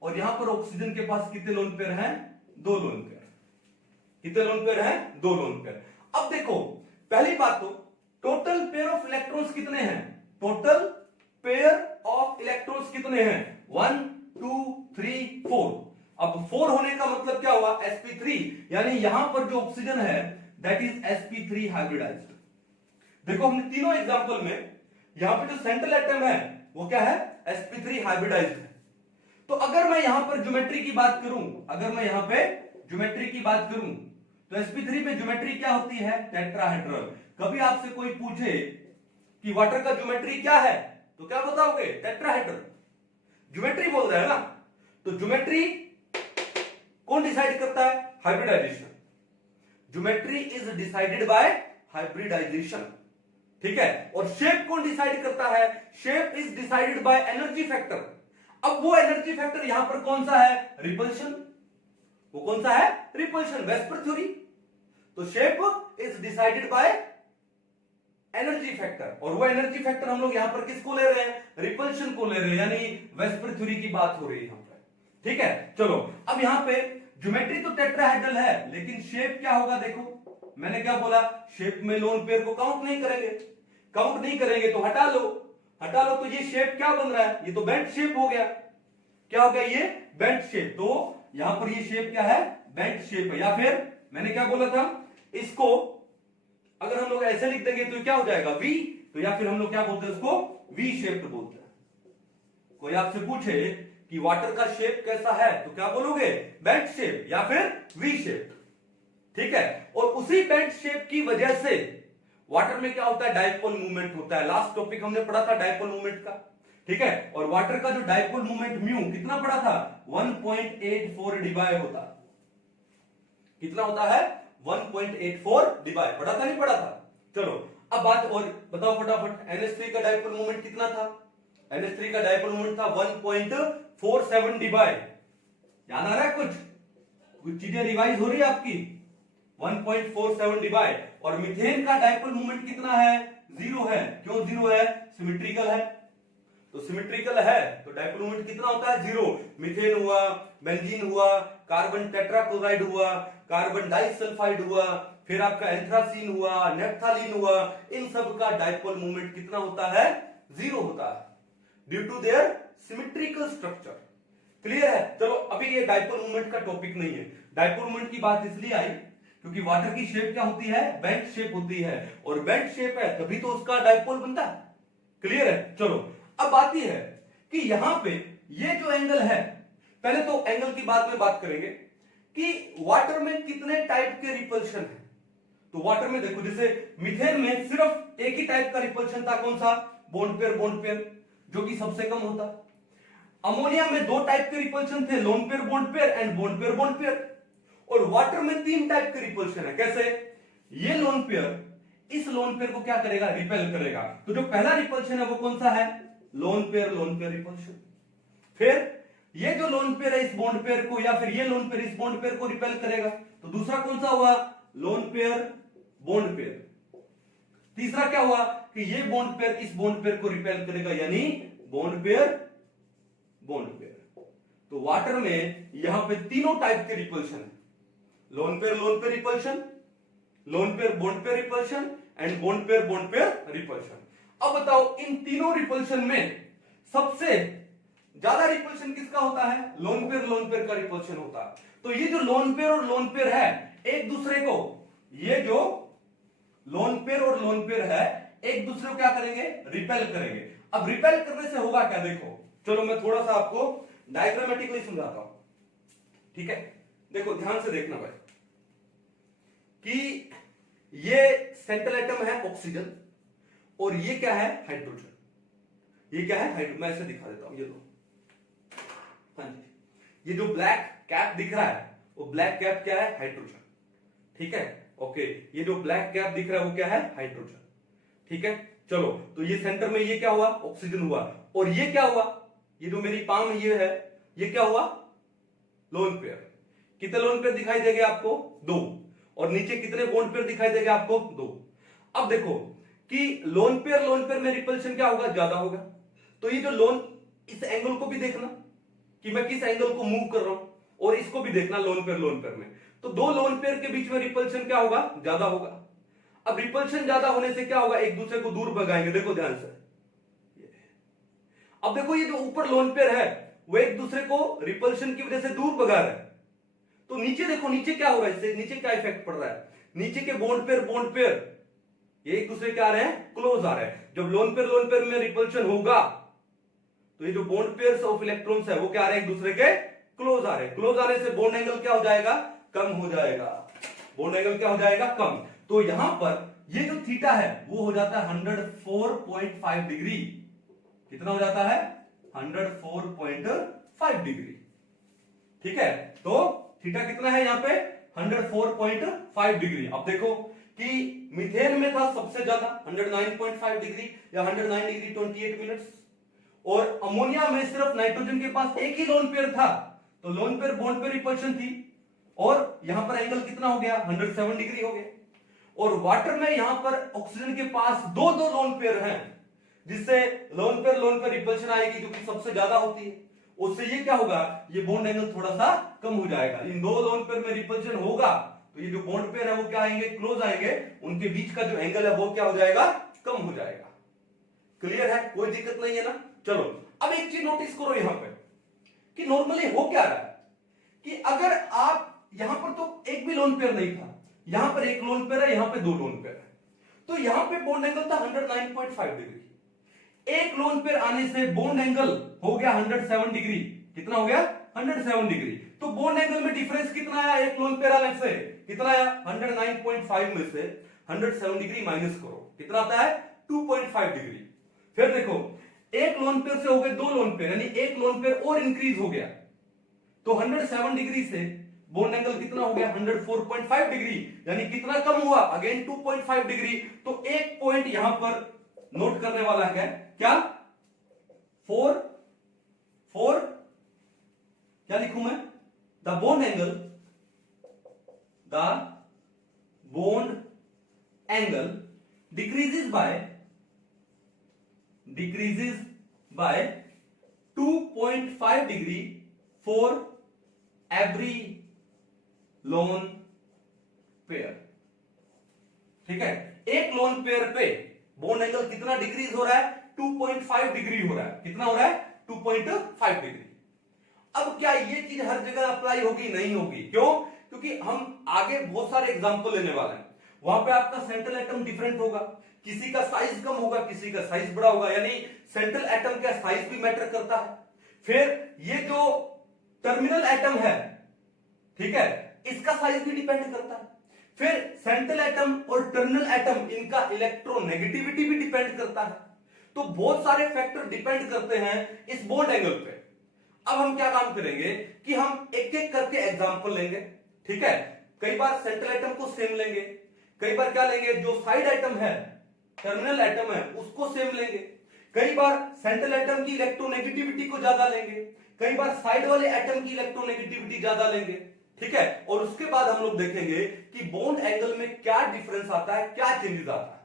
और यहां पर ऑक्सीजन के पास कितने लोन पेयर हैं? 2 लोन पेयर। कितने लोन पेयर हैं? 2 लोन पेयर। अब देखो पहली बात तो टोटल पेयर ऑफ इलेक्ट्रॉन्स कितने हैं? टोटल पेयर ऑफ इलेक्ट्रॉन्स कितने हैं? 1 2 3 4। अब 4 होने का मतलब क्या हुआ? sp3, यानी यहां पर जो ऑक्सीजन है दैट इज sp3 हाइब्रिडाइज्ड। देखो हमने तीनों एग्जांपल में यहां पे जो सेंट्रल एटम है वो क्या है? sp3 हाइब्रिडाइज्ड है। तो अगर मैं यहां पर ज्योमेट्री की बात करूं, अगर मैं यहां पे ज्योमेट्री की बात करूं तो sp3 में ज्योमेट्री क्या होती है? टेट्राहेड्रल। कभी आपसे कोई पूछे कि वाटर का ज्योमेट्री क्या है तो क्या बताओगे? टेट्राहेड्रल। ज्योमेट्री बोल रहे हैं ना, तो ज्योमेट्री कौन डिसाइड करता है? Hybridisation. Geometry is decided by hybridisation, ठीक है। और शेप कौन डिसाइड करता है? Shape is decided by energy factor. अब वो एनर्जी फैक्टर यहां पर कौन सा है? रिपल्शन। वो कौन सा है? Repulsion, VSEPR theory. तो shape is decided by energy factor, और वो एनर्जी फैक्टर हम लोग यहां पर किसको ले रहे हैं? रिपल्शन को ले रहे हैं, यानी वेस्पर थ्योरी की बात हो रही है यहां पर, ठीक है। चलो अब यहां पे ज्योमेट्री तो टेट्राहेड्रल है, लेकिन शेप क्या होगा? देखो मैंने क्या बोला? शेप में लोन पेयर को काउंट नहीं करेंगे। काउंट नहीं करेंगे तो हटा लो, हटा लो, तो ये शेप क्या बन रहा है? ये तो बेंट शेप हो गया। क्या हो गया? ये बेंट शेप। तो यहां पर ये शेप क्या है? बेंट शेप है। या फिर मैंने क्या बोला था? इसको अगर हम लोग ऐसे लिख देंगे तो क्या हो जाएगा? वी। तो या फिर हम लोग क्या बोलते हैं? इसको वी शेप्ड बोलते हैं। कोई आपसे पूछे कि वाटर का शेप कैसा है तो क्या बोलोगे? बेंट शेप या फिर वी शेप, ठीक है। और उसी बेंट शेप की वजह से वाटर में क्या होता है? डायपोल मूवमेंट होता है। लास्ट टॉपिक हमने पढ़ा था डायपोल मूवमेंट का, ठीक है। और वाटर का जो डायपोल मूवमेंट म्यू कितना पड़ा था? 1.84 डिवाई होता। कितना होता है? 1.84 डिवाई। पढ़ा था नहीं पढ़ा था? चलो अब बात और बताओ फटाफट, NH3 का डायपोल मूवमेंट कितना था? NH3 का डायपोल मूवमेंट था 1.47 डिवाई। याद आ रहा है? कुछ चीजें रिवाइज हो रही है आपकी। 1.47 डिवाई। और मीथेन का डायपोल मूवमेंट कितना है? 0 है। क्यों 0 है? सिमेट्रिकल है। तो सिमेट्रिकल है तो डायपोल मोमेंट कितना होता है? 0। मीथेन हुआ, बेंजीन हुआ, कार्बन टेट्राक्लोराइड हुआ, कार्बन डाइसल्फाइड हुआ, फिर आपका एंथ्रासीन हुआ, नेप्थालीन हुआ, इन सब का डायपोल मोमेंट कितना होता है? 0 होता है, due to their symmetrical structure. Clear है? चलो अभी ये डायपोल मोमेंट का टॉपिक नहीं है। डायपोल मोमेंट की बात इसलिए आई क्योंकि वाटर की शेप क्या होती है? बेंट शेप होती है, और बेंट शेप है तभी तो उसका डायपोल बनता है। क्लियर है? चलो अब बात यह है कि यहां पे ये जो एंगल है, पहले तो एंगल की बाद में बात करेंगे कि वाटर में कितने टाइप के रिपल्शन है। तो वाटर में देखो, जैसे मीथेन में सिर्फ एक ही टाइप का रिपल्शन था, कौन सा? बॉन्ड पेयर, जो कि सबसे कम होता। अमोनिया में 2 टाइप के रिपल्शन थे, lone pair and bond pair. और वाटर में 3 टाइप के रिपल्शन है। कैसे? ये लोन पेयर इस लोन पेयर को क्या करेगा? रिपेल करेगा। तो जो पहला रिपल्शन है वो कौन सा है? Lone pair repulsion. फिर ये जो लोन पेयर है इस बॉन्ड पेयर को, या फिर ये लोन पेयर इस बॉन्ड पेयर को रिपेल करेगा। तो दूसरा कौन सा हुआ? Loan pair bond pair. तीसरा क्या हुआ कि ये बॉन्ड पेयर इस बॉन्ड पेयर को रिपेल करेगा, यानी बॉन्ड पेयर। तो वाटर में यहां पे तीनों टाइप के रिपल्शन है, lone pair repulsion, loan pair bond pair repulsion and bond pair repulsion. अब बताओ इन तीनों रिपल्शन में सबसे ज्यादा रिपल्शन किसका होता है? लोन पेयर का रिपल्शन होता है। तो ये जो लोन पेयर और लोन पेयर है एक दूसरे को, ये जो लोन पेयर और लोन पेयर है एक दूसरे को क्या करेंगे? रिपेल करेंगे। अब रिपेल करने से होगा क्या? देखो चलो मैं थोड़ा सा आपको डायग्रामेटिकली समझाता हूं, ठीक है। देखो ध्यान से देखना भाई कि ये सेंट्रल एटम है ऑक्सीजन, और ये क्या है? हाइड्रोजन। ये क्या है? हाइड्रोजन। मैं ऐसे दिखा देता हूं, ये लो। हाँ जी, ये जो ब्लैक कैप दिख रहा है वो ब्लैक कैप क्या है? हाइड्रोजन, ठीक है। ओके, ये जो ब्लैक कैप दिख रहा है वो क्या है? हाइड्रोजन, ठीक है। चलो तो ये सेंटर में ये क्या हुआ? ऑक्सीजन हुआ। और ये क्या हुआ? ये जो मेरी पाम ये है, ये क्या हुआ? Lone pair. कितने लोन पेयर दिखाई देंगे आपको? 2। और नीचे कितने बॉन्ड पेयर दिखाई देंगे आपको? 2। अब देखो कि लोन पेयर में रिपल्शन क्या होगा? ज्यादा होगा। तो ये जो लोन इस एंगल को भी देखना कि मैं किस एंगल को मूव कर रहा हूं, और इसको भी देखना लोन पेयर में। तो दो लोन पेयर के बीच में रिपल्शन क्या होगा, ज्यादा होगा। अब रिपल्शन ज्यादा होने से क्या होगा, एक दूसरे को दूर भगाएंगे। देखो ध्यान से, अब देखो ये जो ऊपर लोन पेयर है वो एक दूसरे को रिपल्शन की वजह से दूर भगा रहा है। तो नीचे देखो, नीचे क्या हो रहा है, इससे नीचे क्या इफेक्ट पड़ रहा है, नीचे के बॉन्ड पेयर ये एक दूसरे के आ रहे हैं, क्लोज आ रहे हैं। जब लोन पेयर में रिपल्शन होगा तो ये जो बॉन्ड पेयर्स ऑफ इलेक्ट्रॉन्स है वो क्या आ रहे हैं, एक दूसरे के क्लोज आ रहे हैं। क्लोज आने से बॉन्ड एंगल क्या हो जाएगा, कम हो जाएगा। बॉन्ड एंगल क्या हो जाएगा, कम। तो यहां पर ये जो थीटा है वो हो जाता है 104.5 डिग्री। कितना हो जाता है, 104.5 डिग्री। ठीक है, तो थीटा कितना है यहां पे, 104.5 डिग्री। अब देखो कि मीथेन में था सबसे ज्यादा 109.5 डिग्री या 109 डिग्री 28 मिनट्स, और अमोनिया में सिर्फ नाइट्रोजन के पास एक ही लोन पेयर था, तो loan pair bond pair repulsion थी, और यहां पर एंगल कितना हो गया, 107 डिग्री हो गया। और वाटर में यहां पर ऑक्सीजन के पास दो दो लोन पेयर हैं, जिससे लोन पेयर रिपल्शन आएगी जो कि सबसे ज्यादा होती है। उससे ये क्या होगा, ये बॉन्ड एंगल थोड़ा सा कम हो जाएगा। इन दो लोन पेयर में रिपल्शन होगा तो ये जो बॉन्ड पेयर है वो क्या आएंगे, क्लोज आएंगे, उनके बीच का जो एंगल है वो क्या हो जाएगा, कम हो जाएगा। क्लियर है, कोई दिक्कत नहीं है ना। चलो अब एक चीज नोटिस करो यहां पे कि नॉर्मली हो क्या रहा है कि अगर आप यहां पर तो एक भी लोन पेयर नहीं था, यहां पर एक लोन पेयर है, यहां पे दो लोन पेयर है, तो यहां पे बॉन्ड एंगल था 109.5 डिग्री। एक लोन पेयर आने से बॉन्ड एंगल हो गया 107 डिग्री। कितना हो गया, 107 डिग्री। तो बॉन्ड एंगल में डिफरेंस कितना आया, एक लोन पेयर आने से कितना आया, 109.5 में से 107 डिग्री माइनस करो, कितना आता है, 2.5 डिग्री। फिर देखो एक लोन पेयर से हो गए दो लोन पेयर, यानी एक लोन पेयर और इंक्रीज हो गया, तो 107 डिग्री से बॉन्ड एंगल कितना हो गया, 104.5 डिग्री, यानी कितना कम हुआ, अगेन 2.5 डिग्री। तो एक पॉइंट यहां पर नोट करने वाला है, क्या, 4 क्या लिखूं मैं, the bond angle decreases by 2.5 degree for every loan pair. ठीक है, एक लोन पेयर पे बॉन्ड एंगल कितना डिक्रीज हो रहा है, 2.5 डिग्री हो रहा है। कितना हो रहा है, 2.5 डिग्री। अब क्या ये चीज हर जगह अप्लाई होगी, नहीं होगी। क्यों, क्योंकि हम आगे बहुत सारे एग्जांपल लेने वाले हैं, वहां पे आपका सेंट्रल एटम डिफरेंट होगा, किसी का साइज कम होगा, किसी का साइज बड़ा होगा, यानी सेंट्रल एटम का साइज भी मैटर करता है। फिर ये जो टर्मिनल एटम है, ठीक है, इसका साइज भी डिपेंड करता है। फिर सेंट्रल एटम और टर्मिनल एटम, इनका इलेक्ट्रोनेगेटिविटी भी डिपेंड करता है। तो बहुत सारे फैक्टर डिपेंड करते हैं इस बॉन्ड एंगल पे। अब हम क्या काम करेंगे कि हम एक एक करके एग्जांपल लेंगे। ठीक है, कई बार सेंट्रल एटम को सेम लेंगे, कई बार क्या लेंगे, जो साइड एटम है, टर्मिनल एटम है, उसको सेम लेंगे, कई बार सेंट्रल एटम की इलेक्ट्रोनेगेटिविटी को ज्यादा लेंगे, कई बार साइड वाले एटम की इलेक्ट्रोनेगेटिविटी ज्यादा लेंगे। ठीक है, और उसके बाद हम लोग देखेंगे कि बॉन्ड एंगल में क्या डिफरेंस आता है, क्या चेंजेस आता है।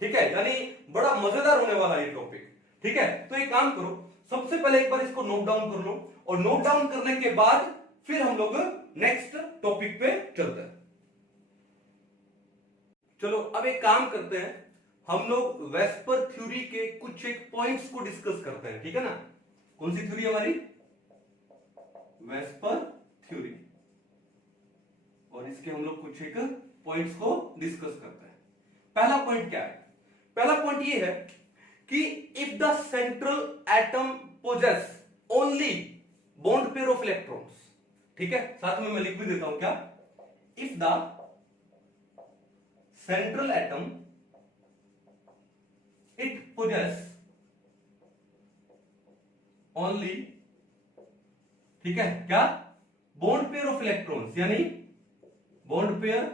ठीक है, यानी बड़ा मजेदार होने वाला ये टॉपिक। ठीक है, तो एक काम करो, सबसे पहले एक बार इसको नोट डाउन कर लो, और नोट डाउन करने के बाद फिर हम लोग नेक्स्ट टॉपिक पे चलते हैं। चलो अब एक काम करते हैं, हम लोग वेस्पर थ्योरी के कुछ एक पॉइंट्स को डिस्कस करते हैं। ठीक है ना, कौन सी थ्योरी हमारी, वेस्पर थ्योरी, और इसके हम लोग कुछ एक पॉइंट्स को डिस्कस करते हैं। पहला पॉइंट क्या है, पहला पॉइंट ये है कि if the central atom possess only bond pair of electrons. ठीक है, साथ में मैं लिख भी देता हूं क्या, if the central atom it possess only, ठीक है, क्या, बॉन्ड पेयर ऑफ इलेक्ट्रॉन्स, यानी bond pair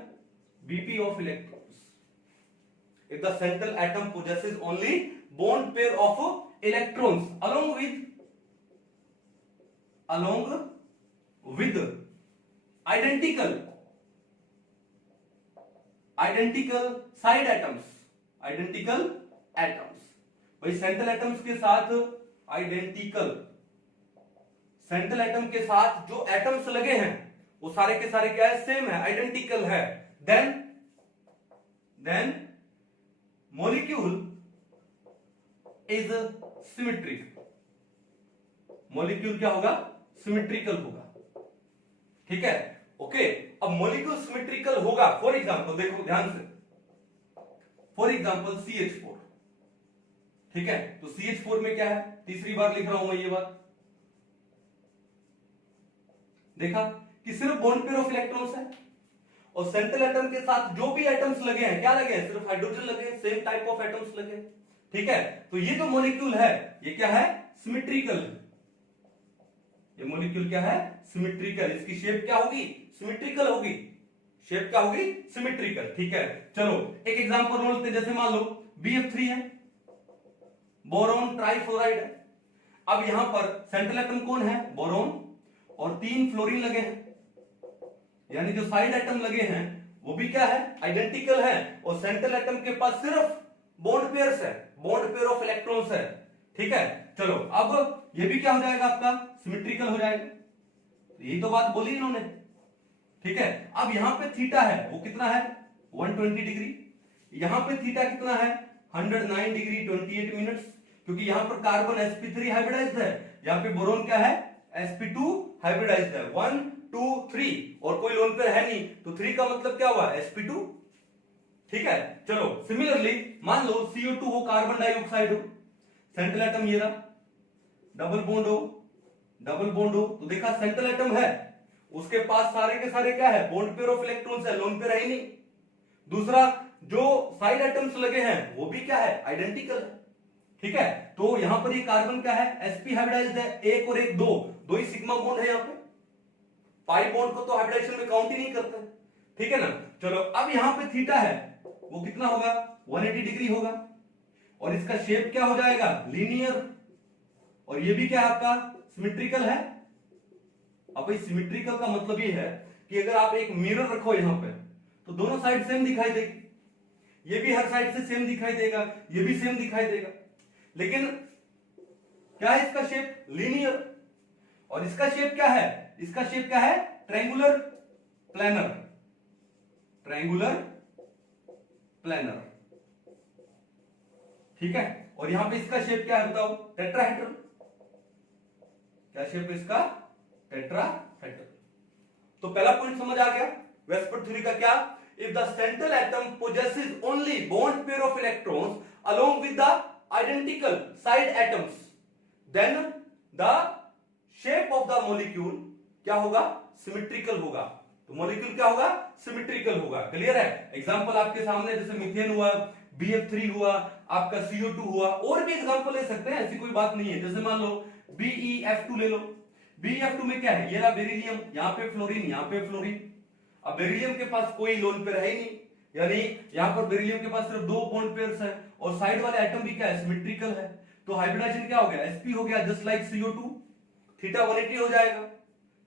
BP of electrons. If the central atom possesses only bond pair of electrons along with identical side atoms, भाई central atoms के साथ identical central atom के साथ जो एटम्स लगे हैं वो सारे के सारे क्या है, सेम है, आइडेंटिकल है, then molecule is symmetric, molecule क्या होगा, सिमेट्रिकल होगा, ठीक है, ओके। अब मॉलिक्यूल सिमेट्रिकल होगा, फॉर एग्जांपल देखो ध्यान से, फॉर एग्जांपल CH4, ठीक है, तो CH4 में क्या है, तीसरी बार लिख रहा हूं मैं ये बात, देखा कि सिर्फ बॉन्ड पेयर ऑफ इलेक्ट्रॉन्स है, और सेंट्रल एटम के साथ जो भी एटम्स लगे हैं, क्या लगे हैं, सिर्फ हाइड्रोजन लगे हैं, सेम टाइप ऑफ एटम्स लगे हैं, ठीक है। तो ये जो मॉलिक्यूल है ये क्या है, सिमेट्रिकल है, ये मॉलिक्यूल क्या है, सिमेट्रिकल, इसकी शेप क्या होगी, सिमेट्रिकल होगी, शेप क्या होगी, सिमेट्रिकल, ठीक है। चलो एक एग्जांपल रोल लेते, जैसे मान लो BF3 है, बोरॉन ट्राइफ्लोराइड है। अब यहां पर सेंट्रल एटम कौन है, बोरॉन, और 3 फ्लोरीन लगे हैं, यानी जो साइड एटम लगे हैं वो भी क्या है, आइडेंटिकल है, और सेंट्रल एटम के पास सिर्फ बॉन्ड पेयर्स है, बॉन्ड पेयर ऑफ इलेक्ट्रॉन्स है, ठीक है। चलो अब ये भी क्या हो जाएगा, आपका सिमेट्रिकल हो जाएगा, यही तो बात बोली इन्होंने, ठीक है। अब यहां पे थीटा है, वो कितना है, 120 डिग्री, यहां पे थीटा कितना है, 109 डिग्री 28 मिनट्स, क्योंकि यहां पर कार्बन sp3 हाइब्रिडाइज्ड है, यहां पे बोरोन क्या है, sp2 हाइब्रिडाइज्ड है, 1 2 3, और कोई लोन पेयर है नहीं, तो 3 का मतलब क्या हुआ, sp2, ठीक है। चलो सिमिलरली मान लो CO2 हो, कार्बन डाइऑक्साइड हो, सेंट्रल एटम ये रहा, डबल बॉन्ड हो, डबल बॉन्ड हो, तो देखा सेंट्रल एटम है, उसके पास सारे के सारे क्या है, बॉन्ड पेयर ऑफ इलेक्ट्रॉन्स है, लोन पेयर है ही नहीं। दूसरा जो साइड एटम्स लगे हैं वो भी क्या है, आइडेंटिकल है, ठीक है। तो यहां पर ये कार्बन क्या है, sp हाइब्रिडाइज्ड है, एक और एक दो ही सिग्मा बॉन्ड है यहां पे, पाई बॉन्ड को तो हाइब्रिडाइजेशन में काउंट ही नहीं करते, ठीक है ना। चलो अब यहां पे थीटा है, वो कितना होगा, 180 डिग्री होगा, और इसका शेप क्या हो जाएगा, लीनियर, और ये भी क्या है आपका, सिमेट्रिकल है। अब भाई सिमेट्रिकल का मतलब ये है कि अगर आप एक मिरर रखो यहां पे, तो दोनों साइड सेम दिखाई देगी, ये भी हर साइड से सेम दिखाई देगा, ये भी सेम दिखाई देगा, लेकिन क्या है इसका शेप, लीनियर, और इसका शेप क्या है, इसका शेप क्या है, ट्रायंगुलर प्लैनर, ट्रायंगुलर प्लैनर, ठीक है। और यहां पे इसका शेप क्या है बताओ, टेट्राहेड्रल, क्या शेप है इसका, टेट्राहेड्रल। तो पहला पॉइंट समझ आ गया वेस्पर थ्योरी का, क्या, if the central atom possesses only bond pair of electrons along with the identical side atoms, then the shape of the molecule क्या होगा, सिमेट्रिकल होगा, तो मॉलिक्यूल क्या होगा, सिमेट्रिकल होगा, क्लियर है। एग्जांपल आपके सामने, जैसे मीथेन हुआ, BF3 हुआ, आपका CO2 हुआ, और भी एग्जांपल ले सकते हैं, ऐसी कोई बात नहीं है। जैसे मान लो BeF2 ले लो, BeF2 में क्या है, ये रहा बेरिलियम, यहाँ पे फ्लोरीन, यहाँ पे फ्लोरीन। अब बेरिलियम के पास कोई लोन पेयर है ही नहीं, यानी यहाँ पर बेरिलियम के पास सिर्फ 2 बॉन्ड पेयर्स है, और साइड वाले एटम भी क्या है, सिमेट्रिकल है, तो हाइब्रिडाइजेशन क्या हो गया, sp हो गया, जस्ट लाइक CO2, थीटा 180 हो जाएगा,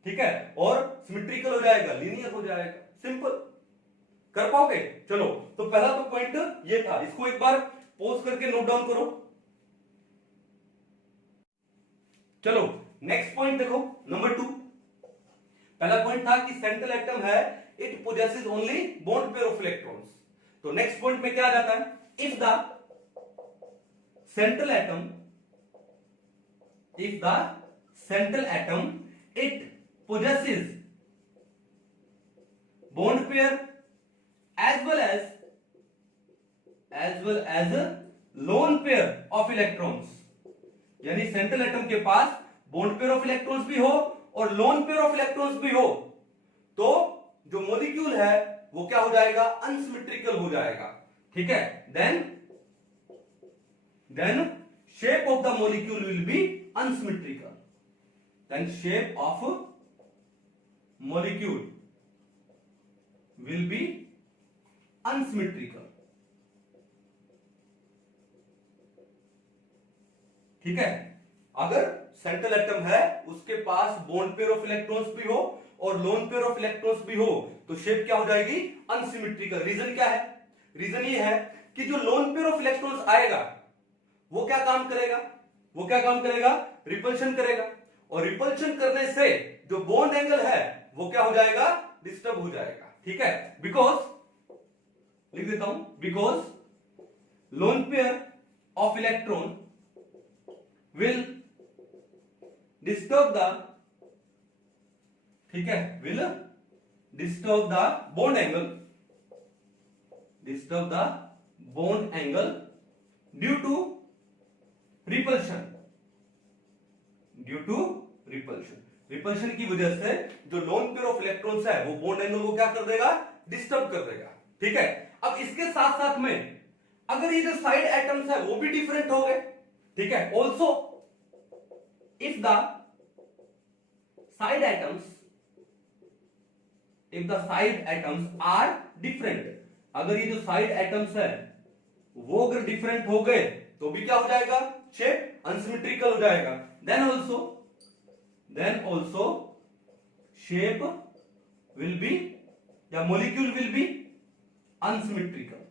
ठीक है, और सिमेट्रिकल हो जाएगा, लीनियर हो जाएगा, सिंपल, कर पाओगे। चलो तो पहला तो पॉइंट ये था, इसको एक बार पॉज करके नोट डाउन करो। चलो नेक्स्ट पॉइंट देखो, नंबर 2। पहला पॉइंट था कि सेंट्रल एटम है, it possesses only bond pair of electrons, तो नेक्स्ट पॉइंट में क्या आ जाता है, if the central atom, if the central atom it possesses bond pair as well as a lone pair of electrons, यानी central atom के पास bond pair of electrons भी हो और लोन पेयर ऑफ इलेक्ट्रॉन्स भी हो, तो जो मॉलिक्यूल है वो क्या हो जाएगा, अनसिमेट्रिकल हो जाएगा, ठीक है। Then shape of the molecule will be unsymmetrical, then shape of molecule will be unsymmetrical, ठीक है। अगर सेंट्रल एटम है, उसके पास बॉन्ड पेयर ऑफ इलेक्ट्रॉन्स भी हो और लोन पेयर ऑफ इलेक्ट्रॉन्स भी हो, तो शेप क्या हो जाएगी, अनसिमेट्रिकल। रीजन क्या है, रीजन ये है कि जो लोन पेयर ऑफ इलेक्ट्रॉन्स आएगा वो क्या काम करेगा, रिपल्शन करेगा, और रिपल्शन करने से जो बॉन्ड एंगल है वो क्या हो जाएगा, डिस्टर्ब हो जाएगा। ठीक है, बिकॉज लिख देता हूं, because lone pair of electron will disturb the, ठीक है, will disturb the bond angle, disturb the bond angle due to repulsion, due to repulsion. Repulsion की वजह से जो लोन पेयर ऑफ इलेक्ट्रॉन्स है वो बॉन्ड एंगल को क्या कर देगा, डिस्टर्ब कर देगा। ठीक है, अब इसके साथ साथ में अगर ये जो साइड एटम्स है वो भी डिफरेंट हो गए, ठीक है, also if the side atoms, if the side atoms are different, अगर ये जो साइड एटम्स है वो अगर डिफरेंट हो गए तो भी क्या हो जाएगा, शेप अनसिमेट्रिकल हो जाएगा। Then also shape will be या मॉलिक्यूल विल बी अनसिमेट्रिकल,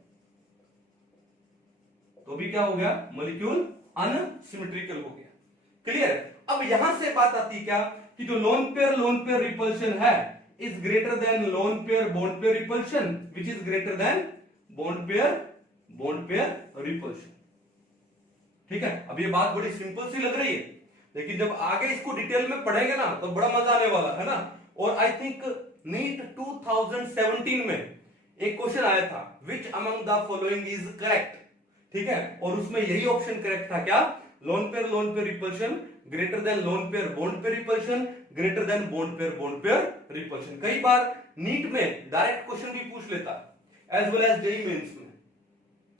तो भी क्या हो गया, मॉलिक्यूल अनसिमेट्रिकल हो गया। क्लियर है। अब यहां से बात आती है क्या कि जो लोन पेयर रिपल्शन है is greater than lone pair bond pair repulsion which is greater than bond pair repulsion. ठीक है, अब ये बात बड़ी सिंपल सी लग रही है, लेकिन जब आगे इसको डिटेल में पढ़ेंगे ना तो बड़ा मजा आने वाला है ना। और आई थिंक नीट 2017 में एक क्वेश्चन आया था, which among the following is correct, ठीक है, और उसमें यही ऑप्शन करेक्ट था, क्या, lone pair repulsion greater than lone pair bond pair repulsion greater than bond pair repulsion. कई बार नीट में डायरेक्ट क्वेश्चन भी पूछ लेता है as well as JEE mains में।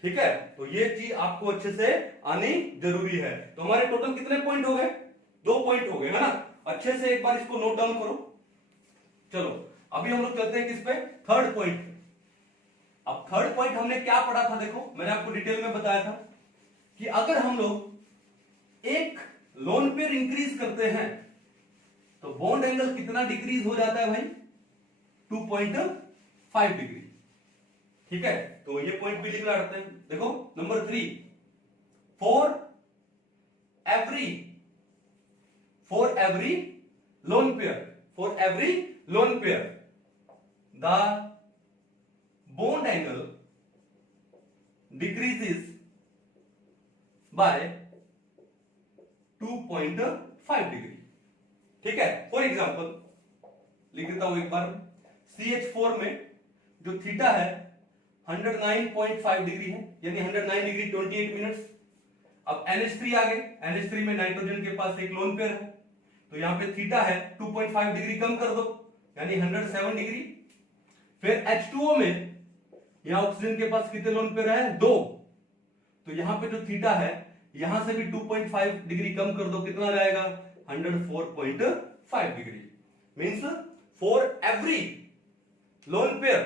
ठीक है, तो ये चीज आपको अच्छे से आनी जरूरी है। तो हमारे टोटल कितने पॉइंट हो गए, 2 पॉइंट हो गए, है ना। अच्छे से एक बार इसको नोट डाउन करो। चलो अभी हम लोग चलते हैं किस पे, थर्ड पॉइंट। अब थर्ड पॉइंट हमने क्या पढ़ा था, देखो मैंने आपको डिटेल में बताया था कि अगर हम लोग एक लोन पेयर इंक्रीज करते हैं तो बॉन्ड एंगल कितना डिक्रीज हो जाता है भाई, 2.5 डिग्री। ठीक है, तो ये पॉइंट भी लिखना रहता है। देखो number 3, for every lone pair the bond angle decreases by 2.5 degree. ठीक है, फॉर एग्जाम्पल लिख देता हूं एक बार, CH4 में जो थीटा है 109.5 डिग्री है, यानी 109 डिग्री 28 मिनट्स। अब NH3 आ गए, NH3 में नाइट्रोजन के पास एक लोन पेयर है, तो यहां पे थीटा है 2.5 डिग्री कम कर दो, यानी 107 डिग्री। फिर H2O में यहां ऑक्सीजन के पास कितने लोन पेयर है, 2, तो यहां पे जो थीटा है यहां से भी 2.5 डिग्री कम कर दो, कितना जाएगा, 104.5 degree. Means for every lone pair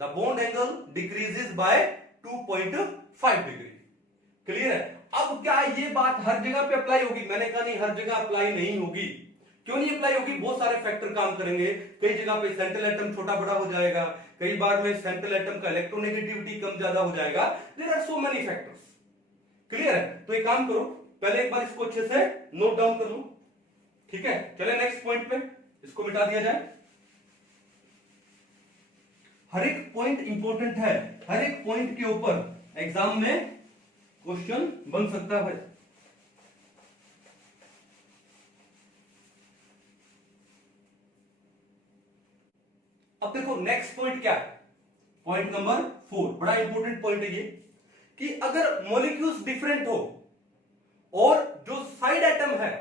the bond angle decreases by 2.5 degree. Clear है। अब क्या ये बात हर जगह पे अप्लाई होगी, मैंने कहा नहीं, हर जगह अप्लाई नहीं होगी। क्यों नहीं अप्लाई होगी, बहुत सारे फैक्टर काम करेंगे। कई जगह पे सेंट्रल एटम छोटा बड़ा हो जाएगा, कई बार में सेंट्रल एटम का इलेक्ट्रोनेगेटिविटी कम ज्यादा हो जाएगा। There are so many factors. Clear है। तो एक काम करो, पहले एक बार इसको अच्छे से नोट डाउन कर लो। ठीक है, चले नेक्स्ट पॉइंट पे, इसको मिटा दिया जाए। हर एक पॉइंट इंपॉर्टेंट है, हर एक पॉइंट के ऊपर एग्जाम में क्वेश्चन बन सकता है भाई। अब देखो नेक्स्ट पॉइंट क्या है, पॉइंट नंबर 4, बड़ा इंपॉर्टेंट पॉइंट है ये, कि अगर मॉलिक्यूल्स डिफरेंट हो और जो साइड एटम है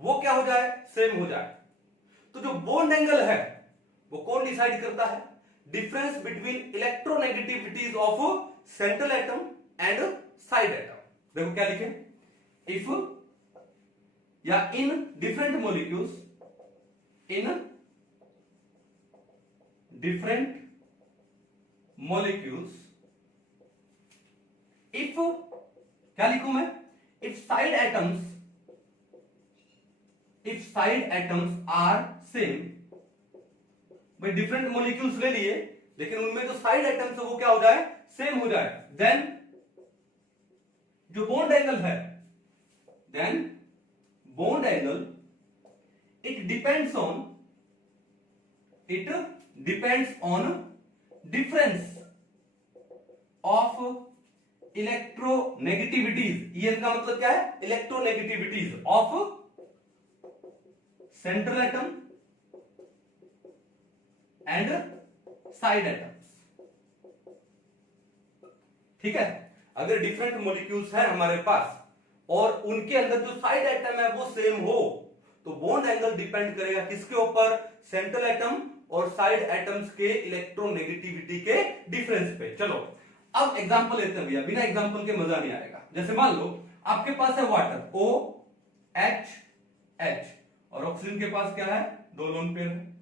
वो क्या हो जाए, सेम हो जाए, तो जो बॉन्ड एंगल है वो कौन डिसाइड करता है, difference between electronegativities of central atom and side atom. देखो क्या लिखे, इफ या in different molecules, in different molecules if, क्या लिखूं मैं, if side atoms are same, भाई डिफरेंट मॉलिक्यूल्स ले लिए लेकिन उनमें जो साइड एटम्स है वो क्या हो जाए, सेम हो जाए, देन जो बॉन्ड एंगल है, then bond angle it depends on difference of electronegativities. ये इनका मतलब क्या है? Electronegativities of central atom and side atoms. ठीक है, अगर डिफरेंट मॉलिक्यूल्स हैं हमारे पास और उनके अंदर जो साइड एटम है वो सेम हो, तो बॉन्ड एंगल डिपेंड करेगा किसके ऊपर? सेंट्रल एटम और साइड एटम्स के इलेक्ट्रोनेगेटिविटी के डिफरेंस पे। चलो अब एग्जांपल लेते हैं भैया, बिना एग्जांपल के मजा नहीं आएगा। जैसे मान लो आपके पास है वाटर OH और ऑक्सीजन के पास क्या है? 2 लोन पेयर है।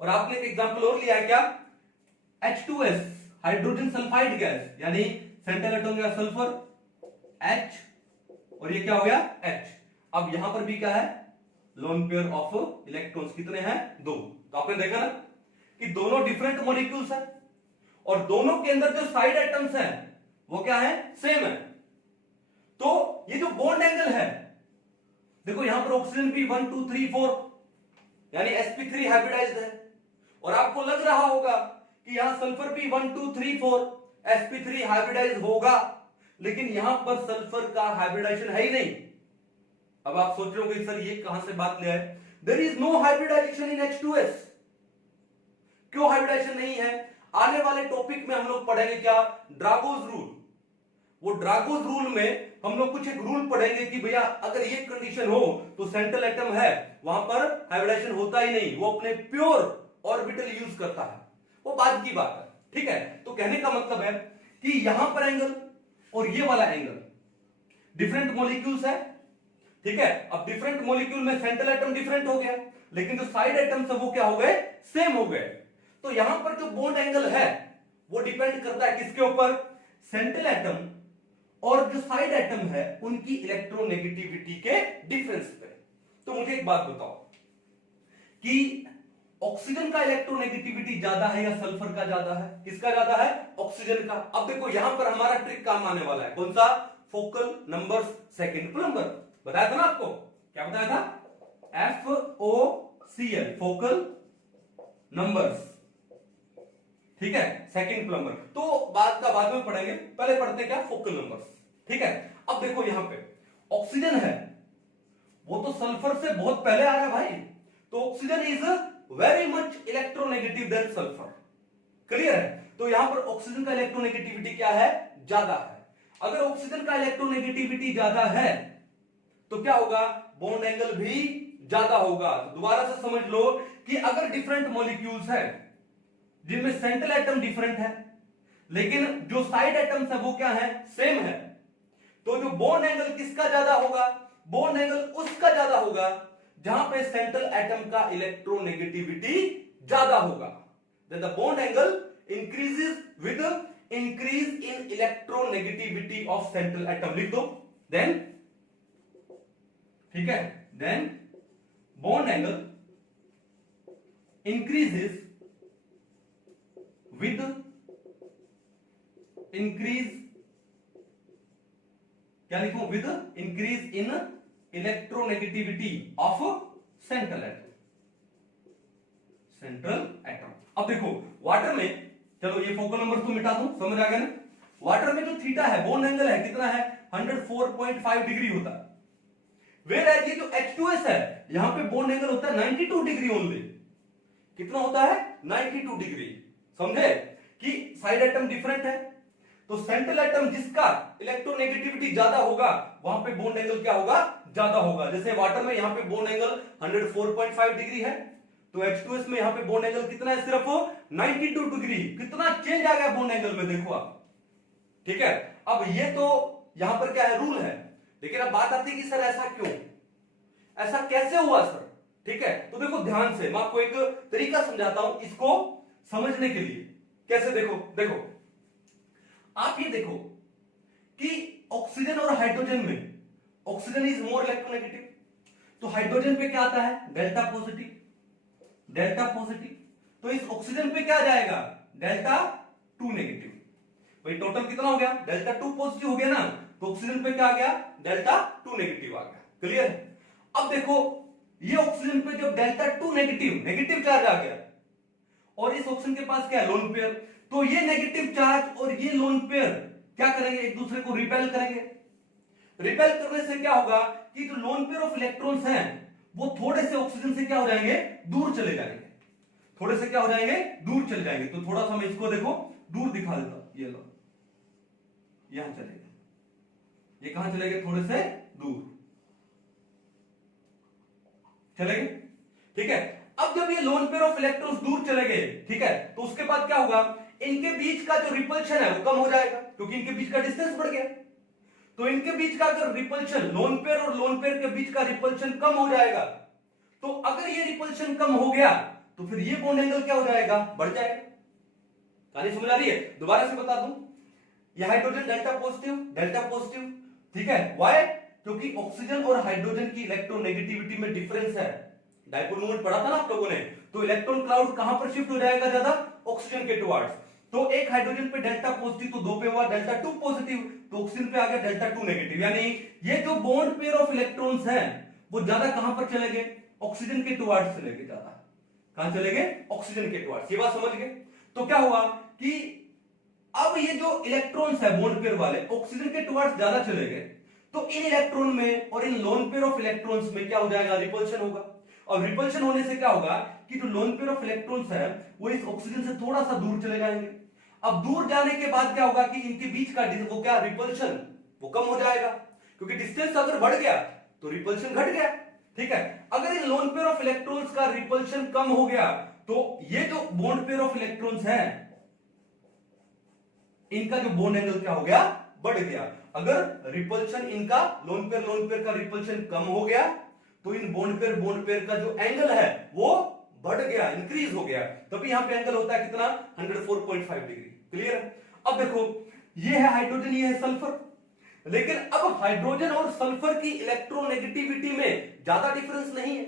और आपने एक एग्जांपल और लिया है क्या? H2S हाइड्रोजन सल्फाइड गैस, यानी सेंट्रल एटम गया सल्फर H और ये क्या हो गया? H। अब यहां पर भी क्या है? लोन पेयर ऑफ इलेक्ट्रॉन्स कितने हैं? 2। तो आपने देखा ना कि दोनों डिफरेंट मॉलिक्यूल्स हैं और दोनों के अंदर जो साइड एटम्स हैं वो क्या है? सेम है। तो ये जो बॉन्ड एंगल है, देखो यहां पर ऑक्सीजन भी 1 2 3 4 यानी sp3 हाइब्रिडाइज्ड है, और आपको लग रहा होगा कि यहां सल्फर भी 1 2 3 4 sp3 हाइब्रिडाइज होगा, लेकिन यहां पर सल्फर का हाइब्रिडाइजेशन है ही नहीं। अब आप सोच रहे होंगे सर ये कहां से बात ले आए? There is no hybridization in H2S। क्यों हाइब्रिडाइजेशन नहीं है? आने वाले टॉपिक में हम लोग पढ़ेंगे क्या? ड्रागोस रूल। वो ड्रागोस रूल में हम लोग कुछ एक रूल पढ़ेंगे कि भैया अगर ये कंडीशन हो तो सेंट्रल एटम है वहां पर हाइब्रिडाइजेशन होता ही नहीं, वो अपने प्योर ऑर्बिटल यूज करता है। वो बाद की बात है। ठीक है, तो कहने का मतलब है कि यहां पर एंगल और ये वाला एंगल डिफरेंट मॉलिक्यूल्स है। ठीक है, अब डिफरेंट मॉलिक्यूल में सेंट्रल एटम डिफरेंट हो गया, लेकिन जो साइड एटम्स है वो क्या हो गए? सेम हो गए। तो यहां पर जो बॉन्ड एंगल है वो डिपेंड करता है किसके ऊपर? सेंट्रल एटम और जो साइड एटम है उनकी इलेक्ट्रोनेगेटिविटी के डिफरेंस पे। तो मुझे एक बात बताओ कि ऑक्सीजन का इलेक्ट्रोनेगेटिविटी ज्यादा है या सल्फर का ज्यादा है? किसका ज्यादा है? ऑक्सीजन का। अब देखो यहां पर हमारा ट्रिक काम आने वाला है। कौन सा? Focal numbers second plumber. बताया था ना आपको, क्या बताया था? FOCL focal numbers. ठीक है, सेकंड प्लम्बर। तो बात का बाद में पढ़ेंगे, पहले पढ़ते क्या? Focal numbers. ठीक है, अब देखो यहां पे ऑक्सीजन है, वो तो सल्फर से बहुत पहले आ रहा है भाई। तो oxygen is very much electronegative than sulphur. Clear है? तो यहां पर ऑक्सीजन का इलेक्ट्रोनेगेटिविटी क्या है? ज्यादा है। अगर ऑक्सीजन का इलेक्ट्रोनेगेटिविटी ज्यादा है तो क्या होगा? बॉन्ड एंगल भी ज्यादा होगा। तो दोबारा से समझ लो कि अगर डिफरेंट मॉलिक्यूल्स है जिनमें सेंट्रल एटम डिफरेंट है लेकिन जो साइड एटम्स है वो क्या है? सेम है, तो जो बॉन्ड एंगल किसका ज्यादा होगा? बॉन्ड एंगल उसका ज्यादा होगा जहां पे सेंट्रल एटम का इलेक्ट्रोनेगेटिविटी ज्यादा होगा। Then the bond angle increases with increase in electronegativity of central atom. लिख दो देन। ठीक है, then bond angle increases with increase, क्या लिखूं? With increase in electronegativity of central atom. अब देखो वाटर में, चलो ये फोकल नंबर तो मिटा दूं, समझ आ गया ना? वाटर में जो थीटा है, बॉन्ड एंगल है, कितना है? 104.5 डिग्री होता है। वेयर एज ये जो H2S है यहां पे बॉन्ड एंगल होता है 92 डिग्री ओनली। कितना होता है? 92 डिग्री। समझे कि साइड एटम डिफरेंट है, तो सेंट्रल एटम जिसका इलेक्ट्रोनेगेटिविटी ज्यादा होगा वहां पे बॉन्ड एंगल क्या होगा? ज्यादा होगा। जैसे वाटर में यहां पे बॉन्ड एंगल 104.5 डिग्री है, तो H2S में यहां पे बॉन्ड एंगल कितना है? सिर्फ 92 डिग्री। कितना चेंज आ गया बॉन्ड एंगल में, देखो आप। ठीक है, अब ये तो यहां पर क्या है? रूल है। लेकिन अब बात आती है कि सर ऐसा क्यों, ऐसा कैसे हुआ सर? ठीक है, तो देखो ध्यान से, मैं आपको एक तरीका समझाता हूं इसको समझने के लिए। कैसे? देखो आप ये देखो कि ऑक्सीजन और हाइड्रोजन में ऑक्सीजन इज मोर इलेक्ट्रोनेगेटिव, तो हाइड्रोजन पे क्या आता है? Delta positive. तो इस ऑक्सीजन पे क्या जाएगा? Delta 2 negative. भाई टोटल कितना हो गया? डेल्टा 2 पॉजिटिव हो गया ना, तो ऑक्सीजन पे क्या आ गया? डेल्टा 2 नेगेटिव आ गया। क्लियर है? अब देखो ये ऑक्सीजन पे जब डेल्टा टू नेगेटिव चार्ज आ गया और इस ऑक्सीजन के पास क्या है, लोन पेयर, तो ये नेगेटिव चार्ज और ये लोन पेयर क्या करेंगे, एक दूसरे को रिपेल करेंगे। रिपेल करने से क्या होगा कि जो लोन पेयर ऑफ इलेक्ट्रॉन्स हैं वो थोड़े से ऑक्सीजन से क्या हो जाएंगे, दूर चले जाएंगे, थोड़े से क्या हो जाएंगे, दूर चले जाएंगे। तो थोड़ा सा मैं इसको देखो दूर दिखा देता हूं, ये लो यहां चले गए, ये कहां चले गए, थोड़े से दूर चले गए, ठीक है। अब जब ये लोन पेयर ऑफ इलेक्ट्रॉन्स दूर चले गए, ठीक है, तो उसके बाद क्या होगा, इनके बीच का जो रिपल्शन है वो कम हो जाएगा क्योंकि इनके बीच का डिस्टेंस बढ़ गया। तो इनके बीच का अगर रिपल्शन, लोन पेयर और लोन पेयर के बीच का रिपल्शन कम हो जाएगा, तो अगर ये रिपल्शन कम हो गया तो फिर ये बॉन्ड एंगल क्या हो जाएगा, बढ़ जाएगा। कहानी समझ आ रही है? दोबारा से बता दूं, ये हाइड्रोजन डेल्टा पॉजिटिव, ठीक है, व्हाई, क्योंकि ऑक्सीजन और हाइड्रोजन की इलेक्ट्रोनेगेटिविटी में डिफरेंस है। डायपोल मोमेंट पढ़ा था ना आप लोगों ने, तो इलेक्ट्रॉन क्लाउड कहां पर शिफ्ट हो जाएगा ज्यादा, ऑक्सीजन के टुवर्ड्स। तो एक हाइड्रोजन पे डेल्टा पॉजिटिव तो दो पे हुआ डेल्टा टू पॉजिटिव, तो ऑक्सीजन पे आ गया डेल्टा टू नेगेटिव, यानी ये जो बॉन्ड पेयर ऑफ इलेक्ट्रॉन्स हैं वो ज्यादा कहां पर चले गए, ऑक्सीजन के टुवर्ड्स चले गए, ज्यादा कहां चले गए, ऑक्सीजन के टुवर्ड्स। ये बात समझ गए? तो क्या हुआ कि अब ये जो इलेक्ट्रॉन्स है बॉन्ड पेयर वाले ऑक्सीजन के टुवर्ड्स ज्यादा चले गए, तो इन इलेक्ट्रॉन में और इन लोन पेयर ऑफ इलेक्ट्रॉन्स में क्या हो जाएगा, रिपल्शन होगा। और रिपल्शन होने से क्या होगा कि जो लोन पेयर ऑफ इलेक्ट्रॉन्स है वो इस ऑक्सीजन से थोड़ा सा दूर चले जाएंगे। अब दूर जाने के बाद क्या होगा कि इनके बीच का वो क्या, रिपल्शन वो कम हो जाएगा, क्योंकि डिस्टेंस अगर बढ़ गया तो रिपल्शन घट गया, ठीक है। अगर इन लोन पेयर ऑफ इलेक्ट्रॉन्स का रिपल्शन कम हो गया तो ये जो बॉन्ड पेयर ऑफ इलेक्ट्रॉन्स हैं इनका जो बॉन्ड एंगल क्या हो गया, बढ़ गया। अगर रिपल्शन इनका लोन पेयर का रिपल्शन कम हो गया तो इन बॉन्ड पेयर का जो एंगल है वो बढ़ गया, इंक्रीज हो गया। तभी यहां पे एंगल होता है कितना, 104.5 डिग्री। क्लियर है? अब देखो ये है हाइड्रोजन, ये है सल्फर, लेकिन अब हाइड्रोजन और सल्फर की इलेक्ट्रोनेगेटिविटी में ज्यादा डिफरेंस नहीं है,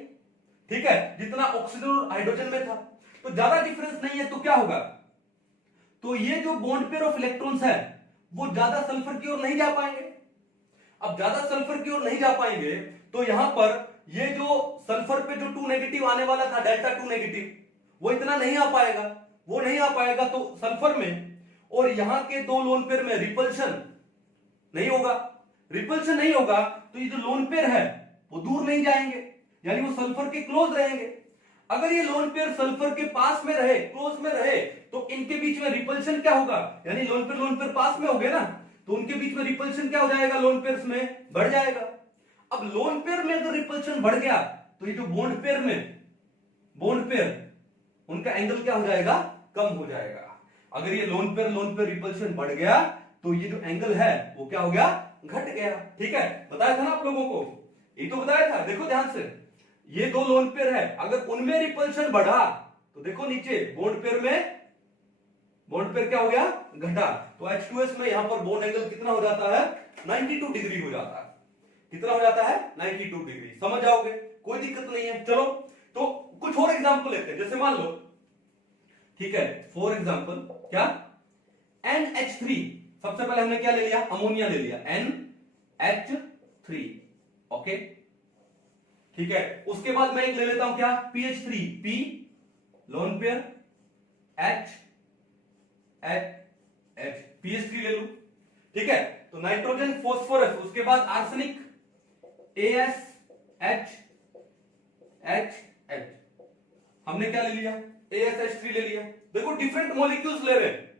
ठीक है, जितना ऑक्सीजन और हाइड्रोजन में था। तो ज्यादा डिफरेंस नहीं है तो क्या होगा, तो ये जो बॉन्ड पेयर ऑफ इलेक्ट्रॉन्स है वो ज्यादा सल्फर की ओर नहीं जा पाएंगे। अब ज्यादा सल्फर की ओर नहीं जा पाएंगे तो यहां पर ये जो सल्फर पे जो टू नेगेटिव आने वाला था, डेल्टा टू नेगेटिव, वो इतना नहीं आ पाएगा, वो नहीं आ पाएगा। तो सल्फर में और यहां के दो लोन पेयर में रिपल्शन नहीं होगा, रिपल्शन नहीं होगा तो ये जो लोन पेयर है वो दूर नहीं जाएंगे, यानी वो सल्फर के क्लोज रहेंगे। अगर ये लोन पेयर सल्फर के पास में रहे, क्लोज में रहे, तो इनके बीच में रिपल्शन क्या होगा, यानी लोन पेयर पास में हो गए ना, तो उनके बीच में रिपल्शन क्या हो जाएगा, लोन पेयर्स में बढ़ जाएगा। अब लोन पेयर में अगर रिपल्शन बढ़ गया तो ये जो बॉन्ड पेयर उनका एंगल क्या हो जाएगा, कम हो जाएगा। अगर ये लोन पेयर रिपल्शन बढ़ गया तो ये जो एंगल है वो क्या हो गया, घट गया, ठीक है। बताया था ना आप लोगों को, ये तो बताया था। देखो ध्यान से, ये दो लोन पेयर है, अगर उनमें रिपल्शन बढ़ा तो देखो नीचे बॉन्ड पेयर क्या हो गया, घटा। तो H2S में यहां पर बॉन्ड एंगल कितना हो जाता है, 92 डिग्री हो जाता है। कितना हो जाता है, 92 डिग्री। समझ जाओगे, कोई दिक्कत नहीं है। चलो तो कुछ और एग्जांपल लेते हैं, जैसे मान लो, ठीक है, फॉर एग्जांपल क्या, NH3, सबसे पहले हमने क्या ले लिया, अमोनिया ले लिया, NH3, ओके, ठीक है। उसके बाद मैं एक ले लेता हूं क्या, PH3, P lone pair, H PH3 ले लू, ठीक है। तो नाइट्रोजन फॉस्फोरस, उसके बाद आर्सेनिक, ASH हमने क्या ले लिया, ASH3 ले लिया। देखो डिफरेंट मॉलिक्यूल्स ले रहे हैं,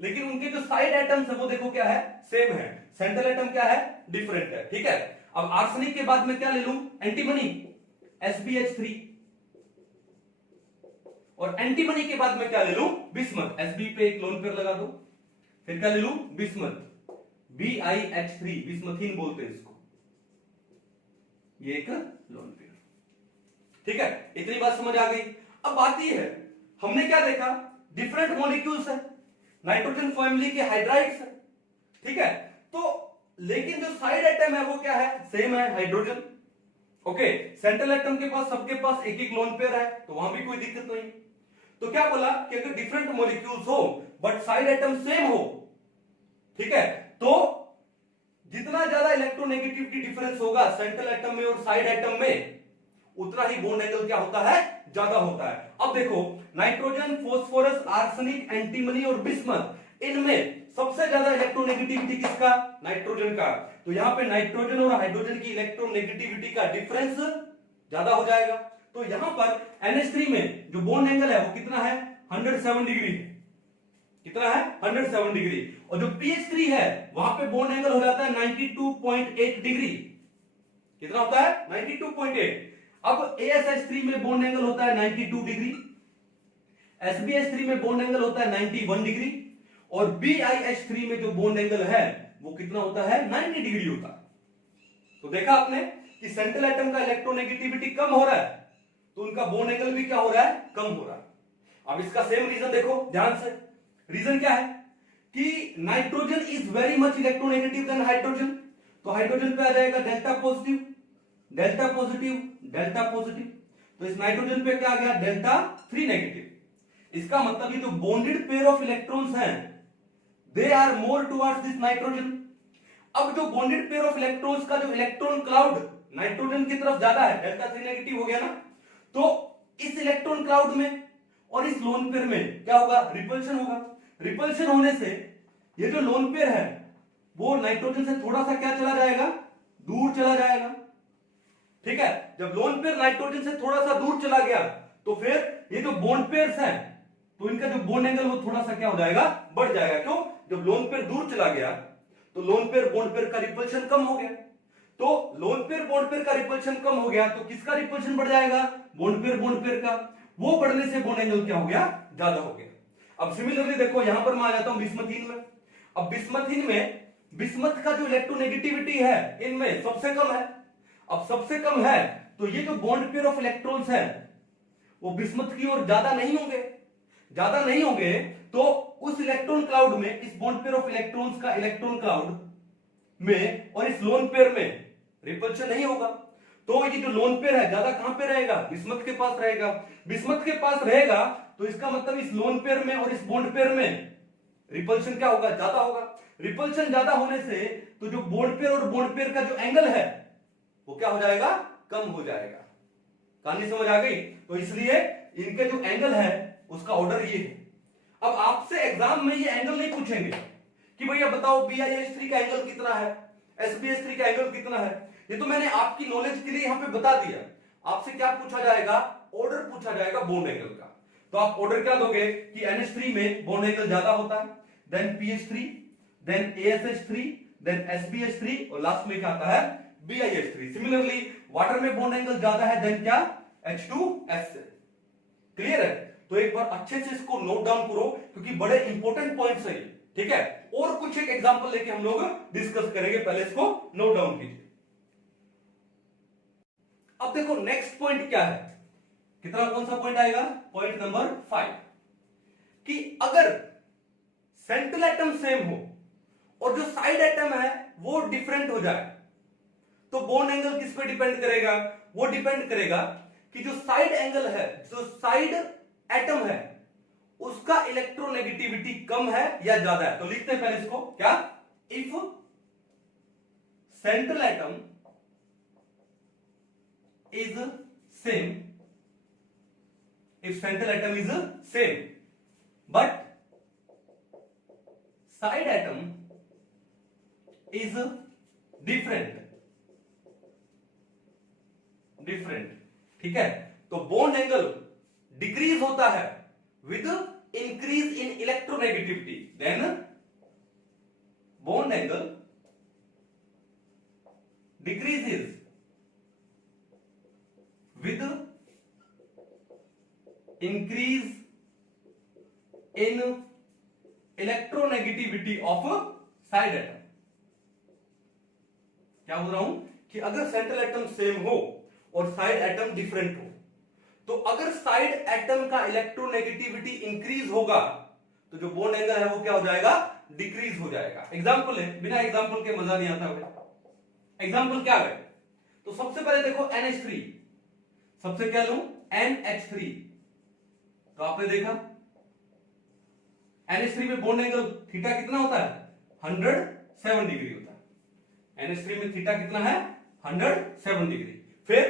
लेकिन उनके जो साइड एटम्स है वो देखो क्या है, सेम है। सेंट्रल एटम क्या है, डिफरेंट है, ठीक है। अब आर्सेनिक के बाद में क्या ले लूं, एंटीमनी, SbH3, और एंटीमनी के बाद में क्या ले लूं, बिस्मथ, Sb पे एक लोन पेयर लगा दो, फिर क्या ले लूं, बिस्मथ, BiH3, बिस्मथीन बोलते हैं इसको, ये एक लोन पेयर, ठीक है। इतनी बात समझ आ गई। अब बात ये है, हमने क्या देखा, डिफरेंट मॉलिक्यूल्स है, नाइट्रोजन फैमिली के हाइड्राइड्स है, ठीक है। तो लेकिन जो साइड एटम है वो क्या है, सेम है, हाइड्रोजन, ओके। सेंट्रल एटम के पास, सबके पास एक एक लोन पेयर है, तो वहां भी कोई दिक्कत नहीं। तो क्या बोला कि अगर डिफरेंट मॉलिक्यूल्स हो बट साइड एटम सेम हो, ठीक है, तो जितना ज्यादा इलेक्ट्रोनेगेटिविटी डिफरेंस होगा सेंट्रल एटम में और साइड एटम में, उतना ही बॉन्ड एंगल क्या होता है, ज्यादा होता है। अब देखो नाइट्रोजन, फोस्फोरस, आर्सेनिक, एंटीमनी और बिस्मथ, इनमें सबसे ज्यादा इलेक्ट्रोनेगेटिविटी किसका, नाइट्रोजन का। तो यहां पे नाइट्रोजन और हाइड्रोजन की इलेक्ट्रोनेगेटिविटी का डिफरेंस ज्यादा हो जाएगा। तो यहां पर NH3 में जो बॉन्ड एंगल है वो कितना है, 107 डिग्री। कितना है, 107 डिग्री। और जो PH3 है वहां पे बॉन्ड एंगल हो जाता है 92.8 डिग्री। कितना होता है, 92.8। अब ASH3 में बॉन्ड एंगल होता है 92 डिग्री, SBH3 में बॉन्ड एंगल होता है 91 डिग्री, और BiH3 में जो बॉन्ड एंगल है वो कितना होता है, 90 डिग्री होता है। तो देखा आपने कि सेंट्रल एटम का इलेक्ट्रोनेगेटिविटी कम हो रहा है तो उनका बॉन्ड एंगल भी क्या हो रहा है, कम हो रहा है। अब इसका सेम रीजन देखो ध्यान से, रीजन क्या है कि nitrogen is very much electronegative than hydrogen. तो हाइड्रोजन पे आ जाएगा delta positive, delta positive, delta positive. तो इस नाइट्रोजन पे क्या आ गया, डेल्टा 3 नेगेटिव। इसका मतलब ये जो बॉन्डेड पेयर ऑफ इलेक्ट्रॉन्स हैं they are more towards this nitrogen. अब जो बॉन्डेड पेयर ऑफ इलेक्ट्रॉन्स का जो इलेक्ट्रॉन क्लाउड नाइट्रोजन की तरफ ज्यादा है, डेल्टा 3 नेगेटिव हो गया ना, तो इस इलेक्ट्रॉन क्लाउड में और इस लोन पेयर में क्या होगा, रिपल्शन होगा। रिपल्शन होने से ये जो लोन पेयर है वो नाइट्रोजन से थोड़ा सा क्या चला जाएगा, दूर चला जाएगा। ठीक है, जब लोन पेयर नाइट्रोजन से थोड़ा सा दूर चला गया तो फिर ये जो बॉन्ड पेयर्स हैं तो इनका जो बॉन्ड एंगल वो थोड़ा सा क्या हो जाएगा, बढ़ जाएगा। क्यों, जब लोन पेयर दूर चला गया तो लोन पेयर बॉन्ड पेयर का रिपल्शन कम हो गया। तो लोन पेयर बॉन्ड पेयर का रिपल्शन कम हो गया तो किसका रिपल्शन बढ़ जाएगा, बॉन्ड पेयर का। वो बढ़ने से बॉन्ड एंगल क्या हो गया, ज्यादा हो गया। अब सिमिलरली देखो यहां पर मैं आ जाता हूं बिस्मथीन में। अब बिस्मथीन में बिस्मथ का जो इलेक्ट्रोनेगेटिविटी है इनमें सबसे कम है। अब सबसे कम है तो ये जो बॉन्ड पेयर ऑफ इलेक्ट्रॉन्स है वो बिस्मथ की ओर ज्यादा नहीं होंगे। ज्यादा नहीं होंगे तो उस इलेक्ट्रॉन क्लाउड में, इस बॉन्ड पेयर ऑफ इलेक्ट्रॉन्स का इलेक्ट्रॉन क्लाउड में और इस लोन पेयर में रिपल्शन नहीं होगा। तो ये जो लोन पेयर है ज्यादा कहां पे रहेगा, बिस्मथ के पास रहेगा। बिस्मथ के पास रहेगा तो इसका मतलब इस लोन पेयर में और इस बॉन्ड पेयर में रिपल्शन क्या होगा, ज्यादा होगा। रिपल्शन ज्यादा होने से तो जो बॉन्ड पेयर और बॉन्ड पेयर का जो एंगल है वो क्या हो जाएगा, कम हो जाएगा। कहानी समझ आ गई। तो इसलिए इनके जो एंगल है उसका ऑर्डर ये है। अब आपसे एग्जाम में ये एंगल नहीं पूछेंगे कि भैया बताओ BiH3 का एंगल कितना है, SbH3 का एंगल कितना है। ये तो मैंने आपकी नॉलेज के लिए यहां पे बता दिया। आपसे क्या पूछा जाएगा, ऑर्डर पूछा जाएगा बॉन्ड एंगल का। तो आप ऑर्डर क्या दोगे कि NH3 में बॉन्ड एंगल ज्यादा होता है, then PH3, then ASH3, then SbH3 और लास्ट में क्या आता है, BiH3। सिमिलरली वाटर में बॉन्ड एंगल ज्यादा है देन क्या, H2S। क्लियर है। तो एक बार अच्छे से इसको नोट डाउन करो क्योंकि बड़े इंपॉर्टेंट पॉइंट्स है। ठीक है, और कुछ एक एग्जांपल लेके हम लोग डिस्कस करेंगे, पहले इसको नोट डाउन कीजिए। अब देखो नेक्स्ट पॉइंट क्या है, कितना, कौन सा पॉइंट आएगा, पॉइंट नंबर 5, कि अगर सेंट्रल एटम सेम हो और जो साइड एटम है वो डिफरेंट हो जाए तो बॉन्ड एंगल किस पे डिपेंड करेगा, वो डिपेंड करेगा कि जो साइड एंगल है, जो साइड एटम है उसका इलेक्ट्रोनेगेटिविटी कम है या ज्यादा है। तो लिखते हैं पहले इसको, क्या, if central atom is same, if central atom is same but side atom is different, ठीक है। तो बॉन्ड एंगल डिक्रीज होता है with increase in electronegativity, then bond angle decreases with increase in electronegativity of side atom. क्या बोल रहा हूं कि अगर सेंट्रल एटम सेम हो और साइड एटम डिफरेंट हो तो अगर साइड एटम का इलेक्ट्रोनेगेटिविटी इंक्रीज होगा तो जो बॉन्ड एंगल है वो क्या हो जाएगा, डिक्रीज हो जाएगा। एग्जांपल है, बिना एग्जांपल के मजा नहीं आता है। एग्जांपल क्या है, तो सबसे पहले देखो NH3, सबसे क्या लूं, NH3। तो आपने देखा NH3 में बॉन्ड एंगल थीटा कितना होता है, 107 डिग्री होता है। NH3 में थीटा कितना है, 107 डिग्री। फिर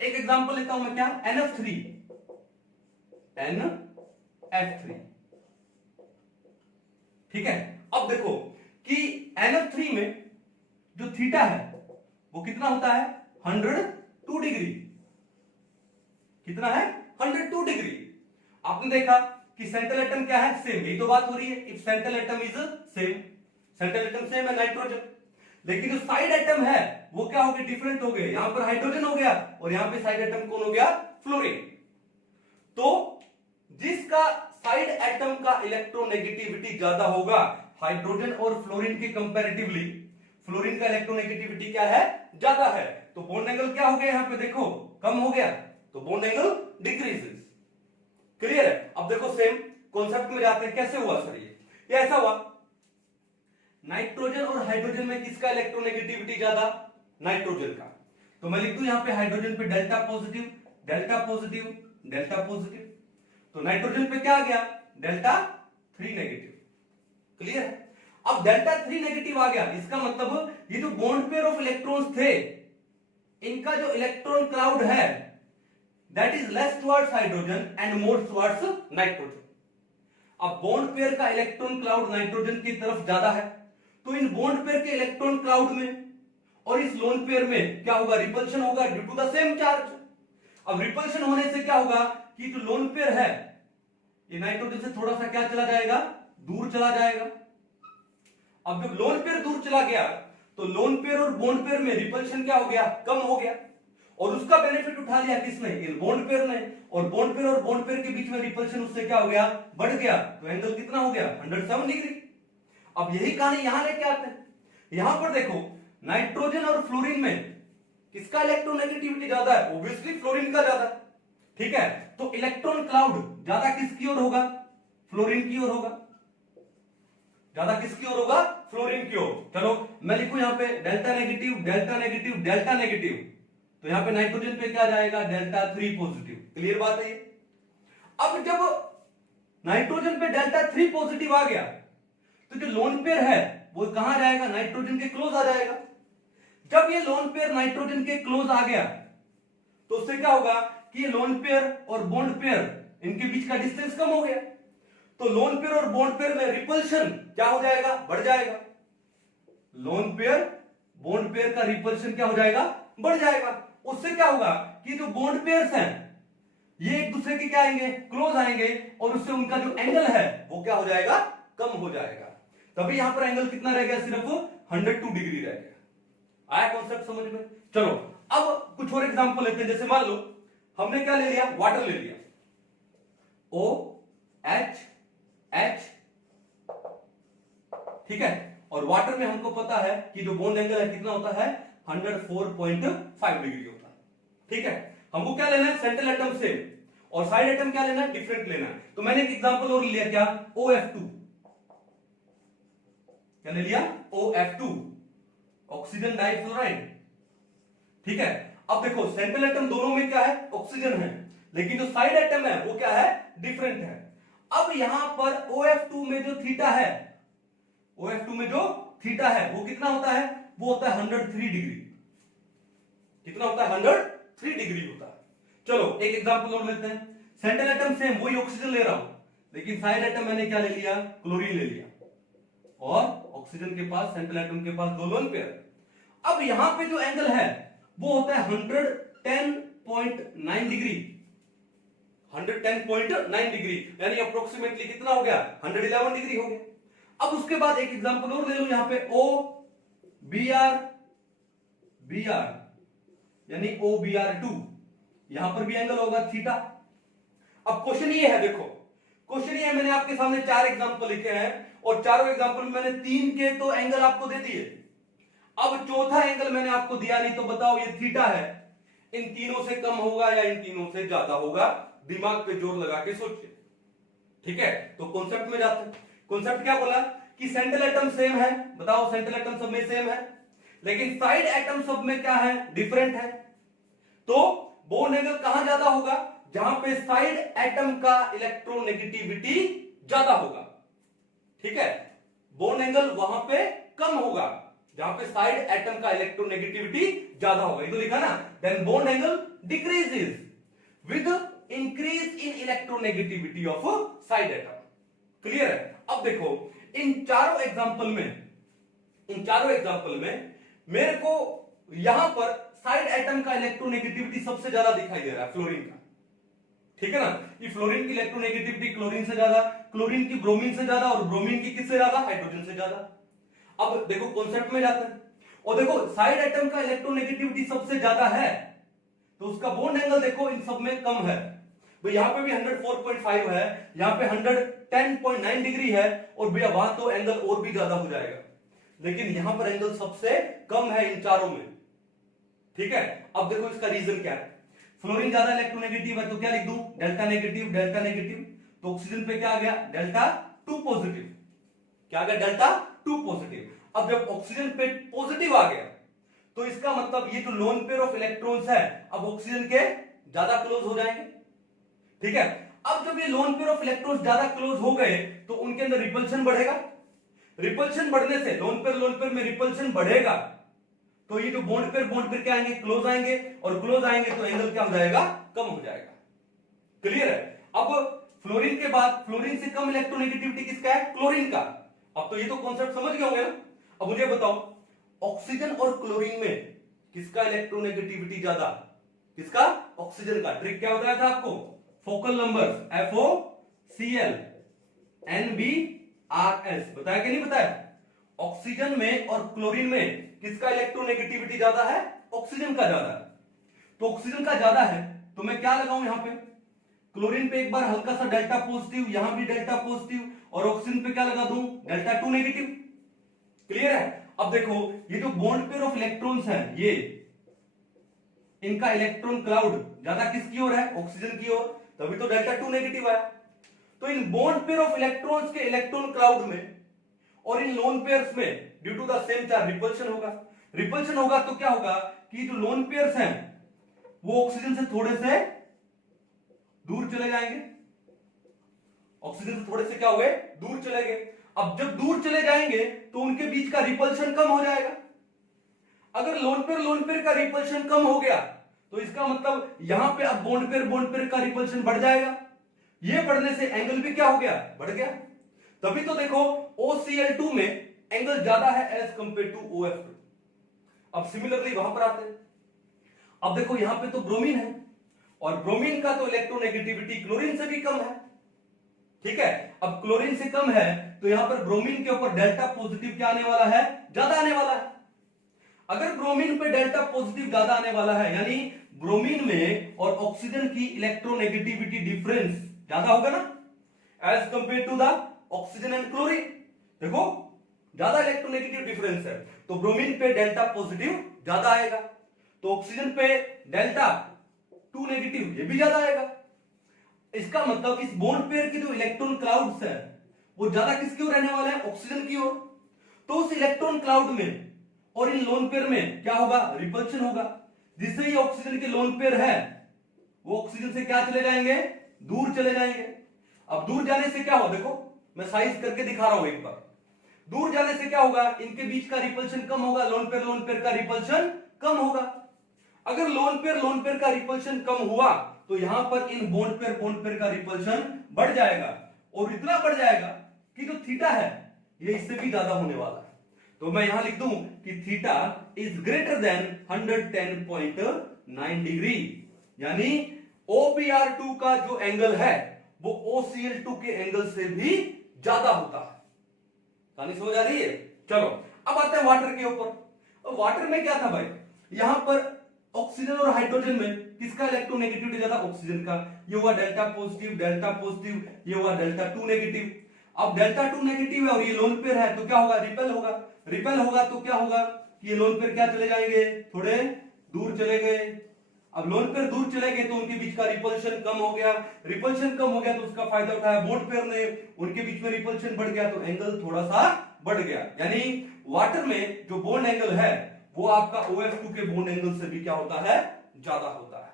एक एग्जांपल लेता हूं मैं, क्या, NF3, NF3, ठीक है। अब देखो कि NF3 में जो थीटा है वो कितना होता है, 102 डिग्री। कितना है, 102 डिग्री। आपने देखा कि सेंट्रल एटम क्या है, सेम, यही तो बात हो रही है। If central atom is same, central atom same है नाइट्रोजन, लेकिन जो साइड एटम है वो क्या हो गए, डिफरेंट हो गए। यहां पर हाइड्रोजन हो गया और यहां पे साइड एटम कौन हो गया, फ्लोरीन। तो जिसका साइड एटम का इलेक्ट्रोनेगेटिविटी ज्यादा होगा, हाइड्रोजन और फ्लोरीन के कंपैरेटिवली फ्लोरीन का इलेक्ट्रोनेगेटिविटी क्या है, ज्यादा है, तो बॉन्ड एंगल क्या हो गया, यहां पे देखो कम हो गया, तो बॉन्ड एंगल डिक्रीजेस। क्लियर है। अब देखो सेम कॉन्सेप्ट में जाते हैं, कैसे हुआ सर ये ऐसा हुआ, नाइट्रोजन और हाइड्रोजन में किसका इलेक्ट्रोनेगेटिविटी ज्यादा, नाइट्रोजन का। तो मैं लिख दूं यहां पे हाइड्रोजन पे delta positive, delta positive, delta positive, तो नाइट्रोजन पे क्या आ गया, डेल्टा 3 नेगेटिव। क्लियर है। अब डेल्टा 3 नेगेटिव आ गया, इसका मतलब ये जो बॉन्ड पेयर ऑफ इलेक्ट्रॉन्स थे, इनका जो इलेक्ट्रॉन क्लाउड है that is less towards hydrogen and more towards nitrogen. अब बॉन्ड पेयर का इलेक्ट्रॉन क्लाउड नाइट्रोजन की तरफ ज्यादा है, तो इन बॉन्ड पेयर के इलेक्ट्रॉन क्लाउड में और इस लोन पेयर में क्या होगा, रिपल्शन होगा due to the same charge. अब रिपल्शन होने से क्या होगा कि जो लोन पेयर है ये नाइट्रोजन से थोड़ा सा क्या चला जाएगा, दूर चला जाएगा। अब जब लोन पेयर दूर चला गया तो लोन पेयर और बॉन्ड पेयर में रिपल्शन क्या हो गया, कम हो गया, और उसका बेनिफिट उठा लिया किसने, इन बॉन्ड पेयर ने, और बॉन्ड पेयर के बीच में रिपल्शन उससे क्या हो गया, बढ़ गया, तो एंगल कितना हो गया, 107 डिग्री। अब यही कहानी यहां लेके आते हैं। यहां पर देखो नाइट्रोजन और फ्लोरीन में किसका इलेक्ट्रोनेगेटिविटी ज्यादा है, ऑब्वियसली फ्लोरीन का ज्यादा, ठीक है। तो इलेक्ट्रॉन क्लाउड ज्यादा किसकी ओर होगा, फ्लोरीन की ओर होगा, ज्यादा किसकी ओर होगा, फ्लोरीन की ओर। चलो मैं लिखूं यहां पे delta negative, delta negative, delta negative, तो यहां पे नाइट्रोजन पे क्या जाएगा, डेल्टा 3 पॉजिटिव। क्लियर बात है ये। अब जब नाइट्रोजन पे डेल्टा 3 पॉजिटिव आ गया तो जो लोन पेयर है वो कहां जाएगा, नाइट्रोजन के क्लोज आ जाएगा। जब ये लोन पेयर नाइट्रोजन के क्लोज आ गया तो उससे क्या होगा कि ये लोन पेयर और बॉन्ड पेयर इनके बीच का डिस्टेंस कम हो गया, तो लोन पेयर और बॉन्ड पेयर में रिपल्शन क्या हो जाएगा, बढ़ जाएगा। लोन पेयर बॉन्ड पेयर का रिपल्शन क्या हो जाएगा, बढ़ जाएगा। उससे क्या होगा कि जो बॉन्ड पेयर्स हैं ये एक दूसरे के क्या आएंगे, क्लोज आएंगे, और उससे उनका जो एंगल है वो क्या हो जाएगा, कम हो जाएगा। तभी यहां पर एंगल कितना रह गया, सिर्फ 102 डिग्री रह गया। आया कॉन्सेप्ट समझ में। चलो अब कुछ और एग्जांपल लेते हैं। जैसे मान लो हमने क्या ले लिया, वाटर ले लिया, OH, ठीक है, और वाटर में हमको पता है कि जो बॉन्ड एंगल है कितना होता है, 104.5 डिग्री होता है, ठीक है। हमको क्या लेना है, सेंट्रल एटम सेम, और साइड एटम क्या लेना है, डिफरेंट लेना है। तो मैंने एक एग्जांपल और लिया, क्या, OF2, क्या ले लिया, OF2, ऑक्सीजन डाइफ्लोराइड, ठीक है। अब देखो सेंट्रल एटम दोनों में क्या है, ऑक्सीजन है, लेकिन जो साइड एटम है वो क्या है, डिफरेंट है। अब यहां पर OF2 में जो थीटा है, OF2 में जो थीटा है वो कितना होता है, वो होता है 103 डिग्री। कितना होता है, 103 डिग्री होता है। चलो एक एग्जांपल और लेते हैं। सेंट्रल एटम सेम, वही ऑक्सीजन ले रहा हूं, लेकिन साइड एटम मैंने क्या ले लिया, क्लोरीन ले लिया, और ऑक्सीजन के पास, सेंट्रल एटम के पास दो लोन पेयर। अब यहां पे जो एंगल है वो होता है 110.9 डिग्री, 110.9 डिग्री, यानी अप्रोक्सीमेटली कितना हो गया, 111 डिग्री हो गया। अब उसके बाद एक एग्जांपल और ले लो, यहां पे OBr, यानी OBr2, यहां पर भी एंगल होगा थीटा। अब क्वेश्चन ये है, देखो क्वेश्चन ये है, मैंने आपके सामने 4 एग्जांपल लिखे हैं, और चारों एग्जांपल में मैंने 3 के तो एंगल आपको दे दिए। अब चौथा एंगल मैंने आपको दिया नहीं, तो बताओ ये थीटा है, इन तीनों से कम होगा या इन तीनों से ज्यादा होगा, दिमाग पे जोर लगा के सोचिए, ठीक है। तो कॉन्सेप्ट में जाते हैं। कॉन्सेप्ट क्या बोला कि सेंट्रल एटम सेम है, बताओ सेंट्रल एटम सब में सेम है, लेकिन साइड एटम सब में क्या है, डिफरेंट है। तो बॉन्ड एंगल कहां ज्यादा होगा, जहां पे साइड एटम का इलेक्ट्रोनेगेटिविटी ज्यादा होगा, ठीक है। बॉन्ड एंगल वहां पे कम होगा जहां पे साइड एटम का इलेक्ट्रोनेगेटिविटी ज्यादा होगा, ये तो लिखा ना। Then bond angle decreases with increase in electronegativity of side atom. Clear है? अब देखो इन चारों एग्जांपल में मेरे को यहां पर साइड एटम का इलेक्ट्रोनेगेटिविटी सबसे ज्यादा दिखाई दे रहा है, फ्लोरीन का। ठीक है ना? ये फ्लोरीन की इलेक्ट्रोनेगेटिविटी क्लोरीन से ज्यादा, क्लोरीन की ब्रोमीन से ज्यादा, और ब्रोमीन की किससे ज्यादा? हाइड्रोजन से ज्यादा। अब देखो कॉन्सेप्ट में जाते हैं, और देखो साइड एटम का इलेक्ट्रोनेगेटिविटी सबसे ज्यादा है तो उसका बॉन्ड एंगल देखो इन सब में कम है। तो यहां पे भी 104.5 है, यहां पे 110.9 डिग्री है, और भैया वहां तो एंगल और भी ज्यादा हो जाएगा, लेकिन यहां पर एंगल सबसे कम है इन चारों में। ठीक है? अब देखो इसका रीजन क्या है। फ्लोरीन ज्यादा इलेक्ट्रोनेगेटिव है तो क्या लिख दूं? Delta negative, delta negative. तो ऑक्सीजन पे क्या आ गया? Delta 2 positive. क्या आ गया? Delta 2 positive. अब जब ऑक्सीजन पे पॉजिटिव आ गया तो इसका मतलब ये जो लोन पेयर ऑफ इलेक्ट्रॉन्स है अब ऑक्सीजन के ज्यादा क्लोज हो जाएंगे। ठीक है? अब जब ये लोन पेयर ऑफ इलेक्ट्रॉन्स ज्यादा क्लोज हो गए तो उनके अंदर रिपल्शन बढ़ेगा। रिपल्शन बढ़ने से लोन पेयर में रिपल्शन बढ़ेगा तो ये जो बॉन्ड पेयर क्या आएंगे? क्लोज आएंगे, और क्लोज आएंगे तो एंगल क्या हो जाएगा? कम हो जाएगा। क्लियर है? अब फ्लोरीन के बाद फ्लोरीन से कम इलेक्ट्रोनेगेटिविटी किसका है? क्लोरीन का। अब तो ये तो कॉन्सेप्ट समझ गए होंगे ना? अब मुझे बताओ ऑक्सीजन और क्लोरीन में किसका इलेक्ट्रोनेगेटिविटी ज्यादा? किसका? ऑक्सीजन का। ट्रिक क्या बताया था आपको? फोकल नंबर्स FOCl NbRs बताया कि नहीं बताया? ऑक्सीजन में और क्लोरीन में किसका इलेक्ट्रोनेगेटिविटी ज्यादा है? ऑक्सीजन का ज्यादा है। तो ऑक्सीजन का ज्यादा है तो मैं क्या लगाऊं यहां पे? क्लोरीन पे एक बार हल्का सा डेल्टा पॉजिटिव, यहां भी डेल्टा पॉजिटिव, और ऑक्सीजन पे क्या लगा दूं? Delta 2 negative. क्लियर है? अब देखो ये जो बॉन्ड पेयर ऑफ इलेक्ट्रॉन्स हैं ये इनका इलेक्ट्रॉन क्लाउड ज्यादा किसकी ओर है? ऑक्सीजन की ओर, तभी तो डेल्टा 2 नेगेटिव आया। तो इन बॉन्ड पेयर ऑफ इलेक्ट्रॉन्स के इलेक्ट्रॉन क्लाउड में और इन लोन पेयर्स में due to the same charge repulsion होगा। रिपल्शन होगा तो क्या होगा कि जो लोन पेयर्स हैं वो ऑक्सीजन से थोड़े से दूर चले जाएंगे। ऑक्सीजन से थोड़े से क्या हो गए? दूर चले गए। अब जब दूर चले जाएंगे तो उनके बीच का रिपल्शन कम हो जाएगा। अगर लोन पेयर का रिपल्शन कम हो गया तो इसका मतलब यहां पे अब बॉन्ड पेयर का रिपल्शन बढ़ जाएगा। ये बढ़ने से एंगल भी क्या हो गया? बढ़ गया। तभी तो देखो OCl2 में एंगल ज्यादा है एज कंपेयर टू OF2। अब सिमिलरली वहां पर आते हैं। अब देखो यहां पे तो ब्रोमीन है, और ब्रोमीन का तो इलेक्ट्रोनेगेटिविटी क्लोरीन से भी कम है। ठीक है? अब क्लोरीन से कम है तो यहां पर ब्रोमीन के ऊपर डेल्टा पॉजिटिव क्या आने वाला है? ज्यादा आने वाला है। अगर ब्रोमीन पे डेल्टा पॉजिटिव ज्यादा आने वाला है यानी ब्रोमीन में और ऑक्सीजन की इलेक्ट्रोनेगेटिविटी डिफरेंस ज्यादा होगा ना as compare to the oxygen and chlorine. देखो ज्यादा इलेक्ट्रोनेगेटिव डिफरेंस है तो ब्रोमीन पे डेल्टा पॉजिटिव ज्यादा आएगा, तो ऑक्सीजन पे डेल्टा 2 नेगेटिव ये भी ज्यादा आएगा। इसका मतलब इस बॉन्ड पेयर की जो इलेक्ट्रॉन क्लाउड्स है वो ज्यादा किसकी ओर रहने वाले हैं? ऑक्सीजन की ओर। तो उस इलेक्ट्रॉन क्लाउड में और इन लोन पेयर में क्या होगा? रिपल्शन होगा, जिससे ये ऑक्सीजन के लोन पेयर है वो ऑक्सीजन से क्या चले जाएंगे? दूर चले जाएंगे। अब दूर जाने से क्या हो? देखो मैं साइज करके दिखा रहा हूं एक बार। दूर जाने से क्या होगा? इनके बीच का रिपल्शन कम होगा, लोन पेयर का रिपल्शन कम होगा। अगर लोन पेयर का रिपल्शन कम हुआ तो यहां पर इन बॉन्ड पेयर का रिपल्शन बढ़ जाएगा, और इतना बढ़ जाएगा कि जो थीटा है ये इससे भी ज्यादा होने वाला है। तो मैं यहां लिख दूं कि theta is greater than 110.9 degree, यानी OPR2 का जो एंगल है वो OCl2 के एंगल से भी ज्यादा होता है। कहानी समझ आ रही है? चलो अब आते हैं वाटर के ऊपर। वाटर में क्या था भाई? यहां पर ऑक्सीजन और हाइड्रोजन में किसका इलेक्ट्रोनेगेटिविटी ज्यादा? ऑक्सीजन का। ये हुआ डेल्टा पॉजिटिव, ये हुआ डेल्टा 2 नेगेटिव। अब डेल्टा 2 नेगेटिव है और ये लोन पेयर है तो क्या होगा? रिपेल होगा। रिपेल होगा तो क्या होगा कि ये लोन पेयर क्या चले जाएंगे? थोड़े दूर चले गए। अब लोन पेयर दूर चले गए तो उनके बीच का रिपल्शन कम हो गया। रिपल्शन कम हो गया तो उसका फायदा उठाया बॉन्ड पेयर ने, उनके बीच में रिपल्शन बढ़ गया तो एंगल थोड़ा सा बढ़ गया। यानी वाटर में जो बॉन्ड एंगल है वो आपका OF2 के बॉन्ड एंगल से भी क्या होता है? ज्यादा होता है।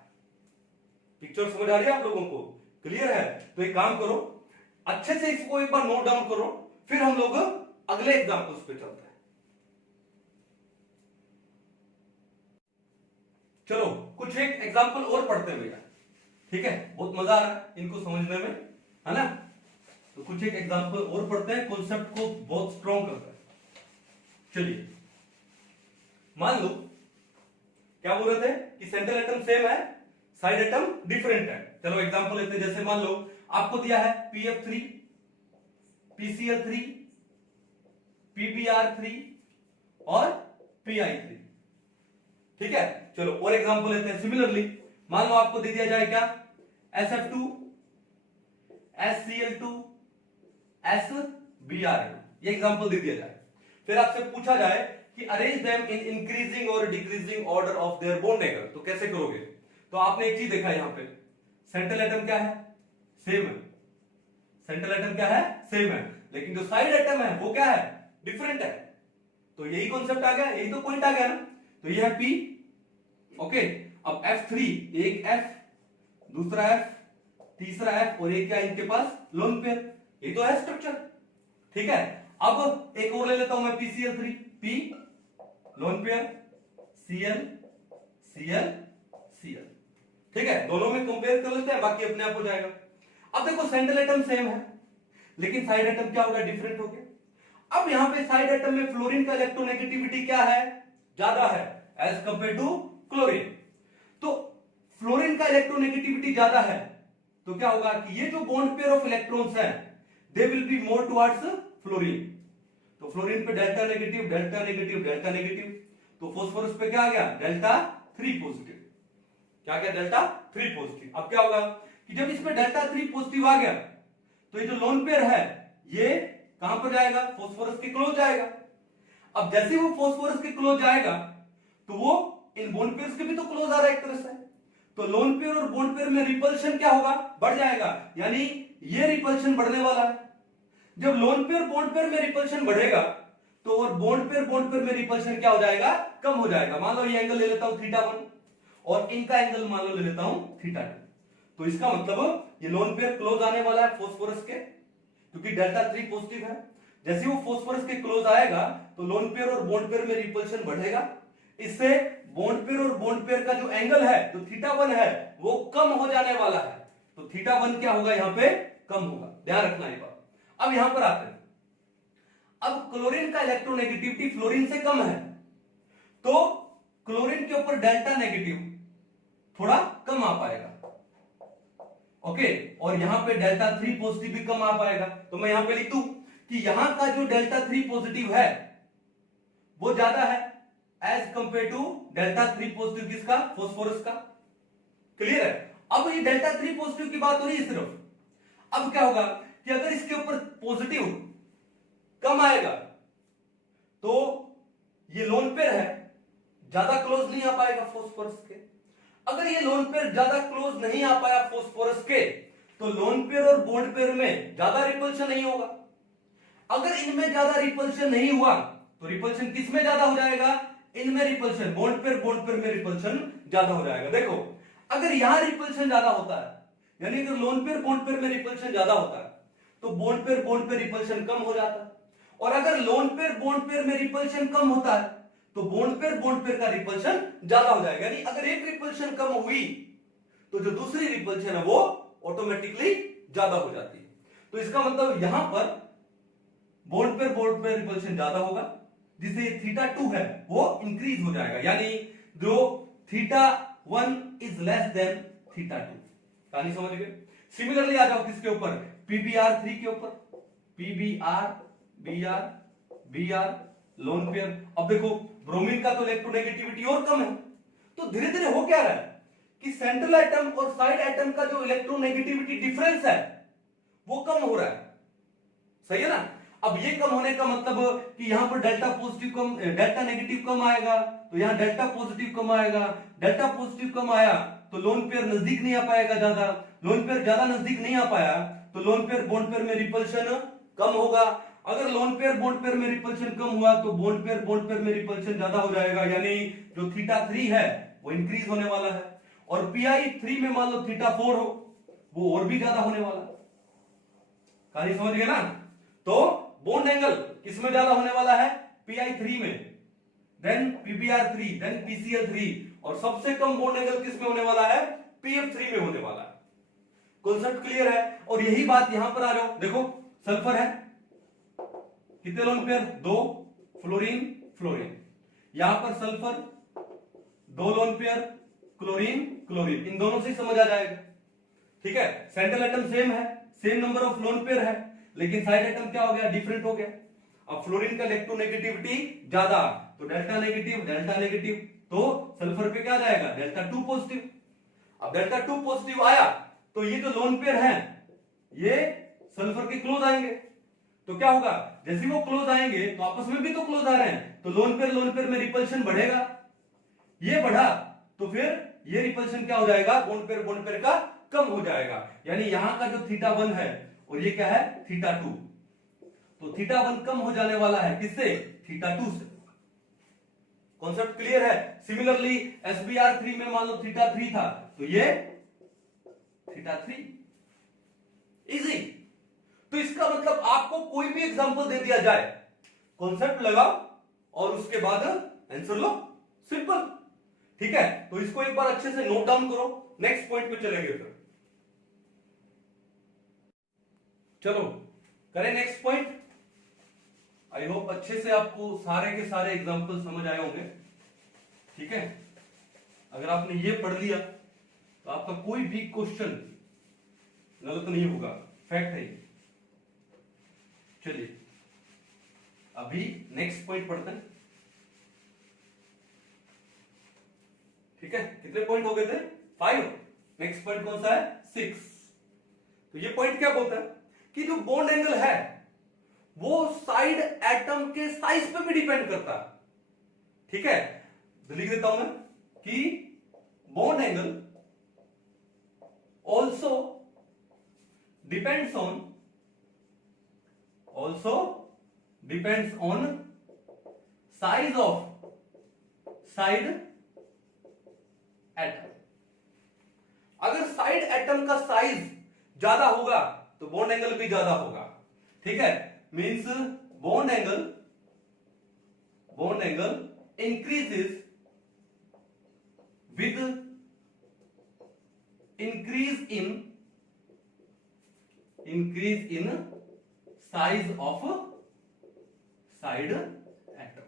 पिक्चर समझ आ रही है आप लोगों को? क्लियर है? तो एक काम करो, अच्छे से इसको एक बार नोट डाउन करो, फिर हम लोग अगले एग्जांपल्स पे चलते हैं। चलो कुछ एक एग्जांपल और पढ़ते हैं भैया, ठीक है, बहुत मजा आ रहा है इनको समझने में, है ना। तो कुछ एक एग्जांपल और पढ़ते हैं, कॉन्सेप्ट को बहुत स्ट्रॉन्ग करता है। चलिए मान लो क्या बोल रहे थे कि सेंट्रल एटम सेम है, साइड एटम डिफरेंट है। चलो एग्जांपल लेते हैं, जैसे मान लो आपको दिया है PF3, PCl3, PBr3 और PI3, ठीक है। चलो और एग्जांपल लेते हैं। सिमिलरली मान लो आपको दे दिया जाए क्या, SF2, SCl2, SBr2, ये एग्जांपल दे दिया जाए। फिर आपसे पूछा जाए कि अरेंज देम इन इंक्रीजिंग और decreasing order of their bond angle, तो कैसे करोगे। तो आपने एक चीज देखा यहां पे, सेंट्रल एटम क्या है, सेम है। सेंट्रल एटम क्या है, सेम है, लेकिन जो साइड एटम है वो क्या है, डिफरेंट है। तो यही कॉन्सेप्ट आ गया, यही तो पॉइंट आ गया ना। तो ये है P, ओके। अब F3, एक F, दूसरा F, तीसरा F और एक क्या इनके पास लोन पेयर, ये तो है स्ट्रक्चर, ठीक है। अब एक और ले लेता हूं मैं PCl3, P lone pair, Cl Cl Cl, ठीक है। दोनों में कंपेयर कर लेते हैं, बाकी अपने आप हो जाएगा। अब देखो सेंट्रल एटम सेम है, लेकिन साइड एटम क्या होगा, डिफरेंट हो गया। अब यहां पे साइड एटम में फ्लोरीन का इलेक्ट्रोनेगेटिविटी क्या है, ज्यादा है एज कंपेयर टू क्लोरीन। तो फ्लोरीन का इलेक्ट्रोनेगेटिविटी ज्यादा है, तो क्या होगा कि ये जो बॉन्ड पेयर ऑफ इलेक्ट्रॉन्स हैं they will be more towards fluorine. तो फ्लोरीन पे delta negative delta negative delta negative, तो फास्फोरस पे क्या आ गया, डेल्टा 3 पॉजिटिव। क्या गया, डेल्टा 3 पॉजिटिव। अब क्या होगा कि जब इसमें डेल्टा 3 पॉजिटिव आ गया तो ये जो लोन पेयर है ये कहां पर जाएगा, फास्फोरस के क्लोज जाएगा। अब जैसे वो फास्फोरस के क्लोज जाएगा तो वो इन बॉन्ड पेयर्स के भी तो क्लोज आ रहा है एक तरह से, तो लोन पेयर और बॉन्ड पेयर में रिपल्शन क्या होगा, बढ़ जाएगा, यानी ये रिपल्शन बढ़ने वाला है। जब लोन पेयर बॉन्ड पेयर में रिपल्शन बढ़ेगा तो और बॉन्ड पेयर में रिपल्शन क्या हो जाएगा, कम हो जाएगा। मान लो ये एंगल ले लेता हूं θ1 और इनका एंगल मान लो ले लेता हूं θ2, तो इसका मतलब ये लोन पेयर क्लोज आने वाला है फास्फोरस के, क्योंकि डेल्टा 3 पॉजिटिव है। जैसे वो फास्फोरस के क्लोज आएगा तो लोन पेयर और बॉन्ड पेयर में रिपल्शन बढ़ेगा, इससे बॉन्ड पेयर और बॉन्ड पेयर का जो एंगल है जो θ1 है वो कम हो जाने वाला है। तो θ1 क्या होगा, यहां पे कम होगा, ध्यान रखना ये बात। अब यहां पर आते हैं, अब क्लोरीन का इलेक्ट्रोनेगेटिविटी फ्लोरीन से कम है, तो क्लोरीन के ऊपर डेल्टा नेगेटिव थोड़ा कम आ पाएगा, ओके। और यहां पे डेल्टा 3 पॉजिटिव भी कम आ पाएगा। तो मैं यहां पे लिख दूं कि यहां का जो डेल्टा 3 पॉजिटिव है वो ज्यादा है as compare to delta 3 positive किसका, फास्फोरस का। क्लियर है। अब ये डेल्टा 3 पॉजिटिव की बात हो रही है सिर्फ। अब क्या होगा कि अगर इसके ऊपर पॉजिटिव कम आएगा तो ये लोन पेयर है ज्यादा क्लोज नहीं आ पाएगा फास्फोरस के। अगर ये लोन पेयर ज्यादा क्लोज नहीं आ पाया फास्फोरस के तो लोन पेयर और बॉन्ड पेयर में ज्यादा रिपल्शन नहीं होगा। अगर इनमें ज्यादा रिपल्शन नहीं हुआ तो रिपल्शन किस में ज्यादा हो जाएगा, इनमें रिपल्शन, बॉन्ड पेयर में रिपल्शन ज्यादा हो जाएगा। देखो अगर यहां रिपल्शन ज्यादा होता है, यानी अगर लोन पेयर बॉन्ड पेयर में रिपल्शन ज्यादा होता है तो बॉन्ड पेयर रिपल्शन कम हो जाता है। और अगर लोन पेयर बॉन्ड पेयर में रिपल्शन कम होता है तो बॉन्ड पेयर का रिपल्शन ज्यादा हो जाएगा। यानी अगर एक रिपल्शन कम हुई तो जो दूसरी रिपल्शन है वो ऑटोमेटिकली ज्यादा हो जाती है। तो इसका मतलब यहां पर बॉन्ड पेयर रिपल्शन ज्यादा होगा, जिससे θ2 है वो इंक्रीज हो जाएगा, यानी जो θ1 इज लेस देन θ2। कहानी समझ गए। सिमिलरली आ जाओ किसके ऊपर, PBr3 के ऊपर, PBr Br Br loan pair. अब देखो ब्रोमीन का तो इलेक्ट्रोनेगेटिविटी और कम है, तो धीरे धीरे हो क्या रहा है कि सेंट्रल एटम और साइड एटम का जो इलेक्ट्रोनेगेटिविटी डिफरेंस है वो कम हो रहा है, सही है ना। अब ये कम होने का मतलब कि यहां पर डेल्टा पॉजिटिव कम, डेल्टा नेगेटिव कम आएगा, तो यहां डेल्टा पॉजिटिव कम आएगा। डेल्टा पॉजिटिव कम आया तो लोन पेयर नजदीक नहीं आ पाएगा ज्यादा, लोन पेयर ज्यादा नजदीक नहीं आ पाया तो लोन पेयर बॉन्ड पेयर में रिपल्शन कम होगा। अगर लोन पेयर बॉन्ड पेयर में रिपल्शन कम हुआ तो बॉन्ड पेयर में रिपल्शन ज्यादा हो जाएगा, यानी जो θ3 है वो इंक्रीज होने वाला है। और PI3 में मान लो θ4 हो, वो और भी ज्यादा होने वाला। कहानी समझ गए ना। तो बॉन्ड एंगल किसमें ज्यादा होने वाला है, PI3 में, देन PBr3, देन PCl3, और सबसे कम बॉन्ड एंगल किस में होने वाला है, PF3 में होने वाला है। कॉन्सेप्ट क्लियर है। और यही बात यहां पर आ जाओ, देखो सल्फर है, कितने लोन पेयर, 2, फ्लोरीन फ्लोरीन, यहां पर sulphur 2 lone pair, chlorine chlorine, इन दोनों से ही समझ आ जाएगा। ठीक है, सेंट्रल एटम सेम है, same number of lone pair है, लेकिन साइड एटम क्या हो गया, डिफरेंट हो गया। अब फ्लोरीन का इलेक्ट्रोनेगेटिविटी ज्यादा, तो डेल्टा नेगेटिव, तो सल्फर पे क्या जाएगा, डेल्टा 2 पॉजिटिव। अब डेल्टा 2 पॉजिटिव आया तो ये जो लोन पेयर है ये सल्फर के क्लोज आएंगे, तो क्या होगा, जैसे वो क्लोज आएंगे तो आपस में भी तो क्लोज आ रहे हैं, तो लोन पेयर में रिपल्शन बढ़ेगा, ये बढ़ा तो फिर ये रिपल्शन क्या हो जाएगा, बॉन्ड पेयर का कम हो जाएगा। यानी यहां का जो θ1 है और ये क्या है, θ2, तो θ1 कम हो जाने वाला है किससे, θ2 से। कॉन्सेप्ट क्लियर है। सिमिलरली SBr3 में मान लो θ3 था, तो ये θ3, इजी। तो इसका मतलब आपको कोई भी एग्जांपल दे दिया जाए, कॉन्सेप्ट लगाओ और उसके बाद आंसर लो, सिंपल। ठीक है, तो इसको एक बार अच्छे से नोट डाउन करो, नेक्स्ट पॉइंट पे चलेंगे फिर। चलो करें नेक्स्ट पॉइंट। आई होप अच्छे से आपको सारे के सारे एग्जांपल समझ आए होंगे। ठीक है, अगर आपने ये पढ़ लिया तो आपका कोई भी क्वेश्चन गलत नहीं होगा, फैक्ट है। चलिए अभी नेक्स्ट पॉइंट पढ़ते हैं। ठीक है, कितने पॉइंट हो गए थे, 5। नेक्स्ट पॉइंट कौन सा है, 6। तो ये पॉइंट क्या बोलता है कि जो बॉन्ड एंगल है वो साइड एटम के साइज पे भी डिपेंड करता है। ठीक है, तो लिख देता हूं मैं कि bond angle also depends on size of side atom. अगर साइड एटम का साइज ज्यादा होगा तो बॉन्ड एंगल भी ज्यादा होगा। ठीक है, means bond angle increases with increase in size of side atom.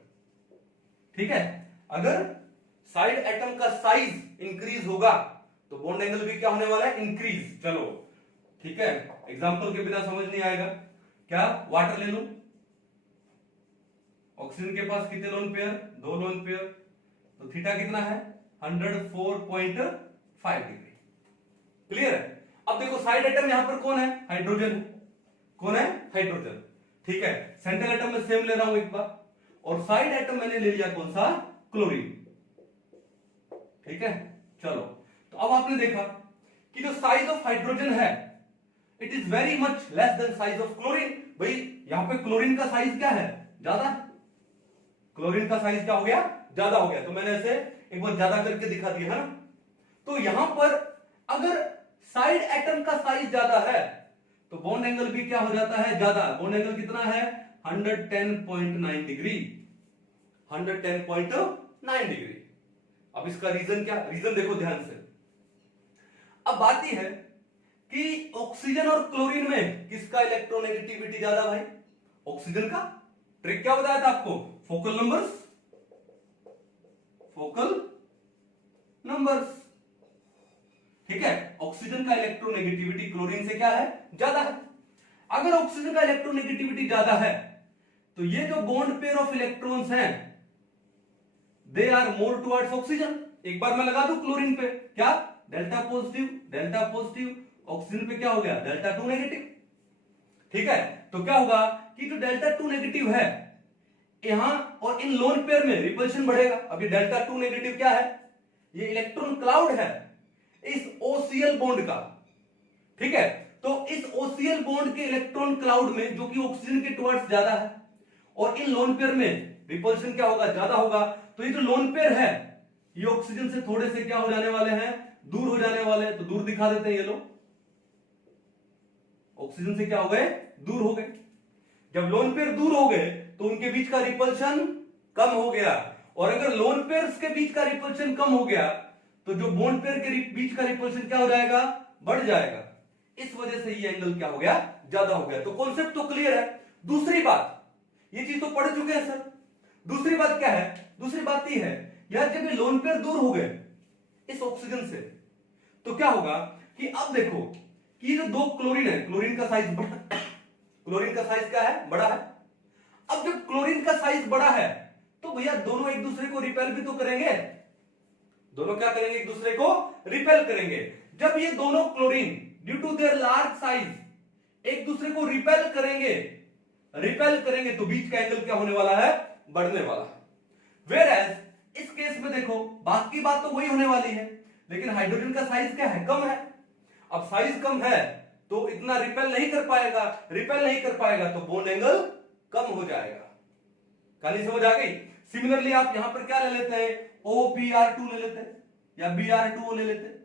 ठीक है, अगर साइड एटम का साइज इंक्रीज होगा तो बॉन्ड एंगल भी क्या होने वाला है, इंक्रीज। चलो ठीक है, एग्जांपल के बिना समझ नहीं आएगा। क्या, वाटर ले लो, ऑक्सीजन के पास कितने लोन पेयर, 2 लोन पेयर, तो थीटा कितना है, 104.5 डिग्री। क्लियर है। अब देखो साइड एटम यहां पर कौन है, हाइड्रोजन। कौन है, हाइड्रोजन। ठीक है, सेंट्रल एटम में सेम ले रहा हूं एक बार, और साइड एटम मैंने ले लिया कौन सा, क्लोरीन। ठीक है, चलो तो अब आपने देखा कि जो साइज ऑफ हाइड्रोजन है it is very much less than size of chlorine. भाई यहां पे क्लोरीन का साइज क्या है, ज्यादा। क्लोरीन का साइज क्या हो गया, ज्यादा हो गया, तो मैंने ऐसे एक बार ज्यादा करके दिखा दिया है ना। तो यहां पर अगर साइड एटम का साइज ज्यादा है तो बॉन्ड एंगल भी क्या हो जाता है, ज्यादा। बॉन्ड एंगल कितना है, 110.9 डिग्री, 110.9 डिग्री। अब इसका रीजन क्या, रीजन देखो ध्यान से। अब बात यह है कि ऑक्सीजन और क्लोरीन में किसका इलेक्ट्रोनेगेटिविटी ज्यादा, भाई ऑक्सीजन का। ट्रिक क्या बताया था आपको, फोकल नंबर्स। ठीक है, ऑक्सीजन का इलेक्ट्रोनेगेटिविटी क्लोरीन से क्या है, ज्यादा है। अगर ऑक्सीजन का इलेक्ट्रोनेगेटिविटी ज्यादा है तो ये जो बॉन्ड पेयर ऑफ इलेक्ट्रॉन्स हैं they are more towards oxygen. एक बार मैं लगा दूं क्लोरीन पे, क्या, डेल्टा पॉजिटिव, ऑक्सीजन पे क्या हो गया, डेल्टा 2 नेगेटिव। ठीक है, तो क्या होगा कि जो डेल्टा 2 नेगेटिव है यहां और इन लोन पेयर में रिपल्शन बढ़ेगा। अब ये डेल्टा 2 नेगेटिव क्या है, ये इलेक्ट्रॉन क्लाउड है इस OCl बॉन्ड का। ठीक है, तो इस OCl बॉन्ड के इलेक्ट्रॉन क्लाउड में जो कि ऑक्सीजन के टुवर्ड्स ज्यादा है और इन लोन पेयर में रिपल्शन क्या होगा, ज्यादा होगा। तो ये जो लोन पेयर है ये ऑक्सीजन से थोड़े से क्या हो जाने वाले हैं, दूर हो जाने वाले हैं। तो दूर दिखा देते हैं ये लोग, ऑक्सीजन से क्या हो गए, दूर हो गए। जब लोन पेयर दूर हो गए तो उनके बीच का रिपल्शन कम हो गया और अगर लोन पेयर्स के बीच का रिपल्शन कम हो गया तो जो बॉन्ड पेयर के बीच का रिपल्शन क्या हो जाएगा, बढ़ जाएगा। इस वजह से ये एंगल क्या हो गया, ज्यादा हो गया। तो कॉन्सेप्ट तो क्लियर है। दूसरी बात, ये चीज तो पढ़ चुके हैं सर। दूसरी बात क्या है, दूसरी बात ये है यार, जब ये लोन पेयर दूर हो गए इस ऑक्सीजन से तो क्या होगा कि अब देखो कि जो दो क्लोरीन है, क्लोरीन का साइज बड़ा, क्लोरीन का साइज क्या है, बड़ा है। अब जब क्लोरीन का साइज बड़ा है तो भैया दोनों एक दूसरे को रिपेल भी तो करेंगे, दोनों क्या करेंगे, एक दूसरे को रिपेल करेंगे। जब ये दोनों chlorine due to their large size एक दूसरे को रिपेल करेंगे, तो बीच का एंगल क्या होने वाला है, बढ़ने वाला है। वेयर एज इस केस में देखो बाकी बात तो वही होने वाली है, लेकिन हाइड्रोजन का साइज क्या है, कम है। अब साइज कम है तो इतना रिपेल नहीं कर पाएगा, तो बॉन्ड एंगल कम हो जाएगा। कहानी समझ आ गई। सिमिलरली आप यहां पर क्या ले लेते हैं, OBr2 ले लेते हैं या Br2 ले लेते हैं,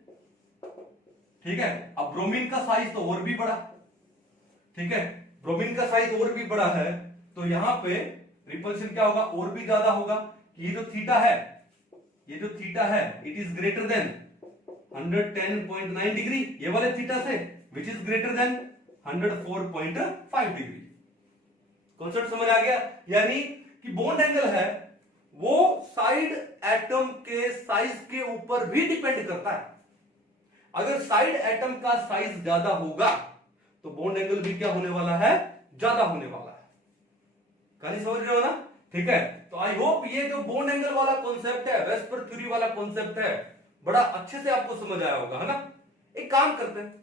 ठीक है। अब ब्रोमीन का साइज तो और भी बड़ा, ठीक है, ब्रोमीन का साइज और भी बड़ा है, तो यहां पे रिपल्शन क्या होगा, और भी ज्यादा होगा। ये जो थीटा है it is greater than 110.9 degree, ये वाले थीटा से, which is greater than 104.5 degree. Concept समझ आ गया। यानी कि बॉन्ड एंगल है वो साइड एटम के साइज के ऊपर भी डिपेंड करता है। अगर साइड एटम का साइज ज्यादा होगा तो बॉन्ड एंगल भी क्या होने वाला है, ज्यादा होने वाला है। कहानी समझ रहे हो ना, ठीक है। तो आई होप ये जो बॉन्ड एंगल वाला कॉन्सेप्ट है, वेस्पर थ्योरी वाला कॉन्सेप्ट है, बड़ा अच्छे से आपको समझ आया होगा, है ना। एक काम करते हैं,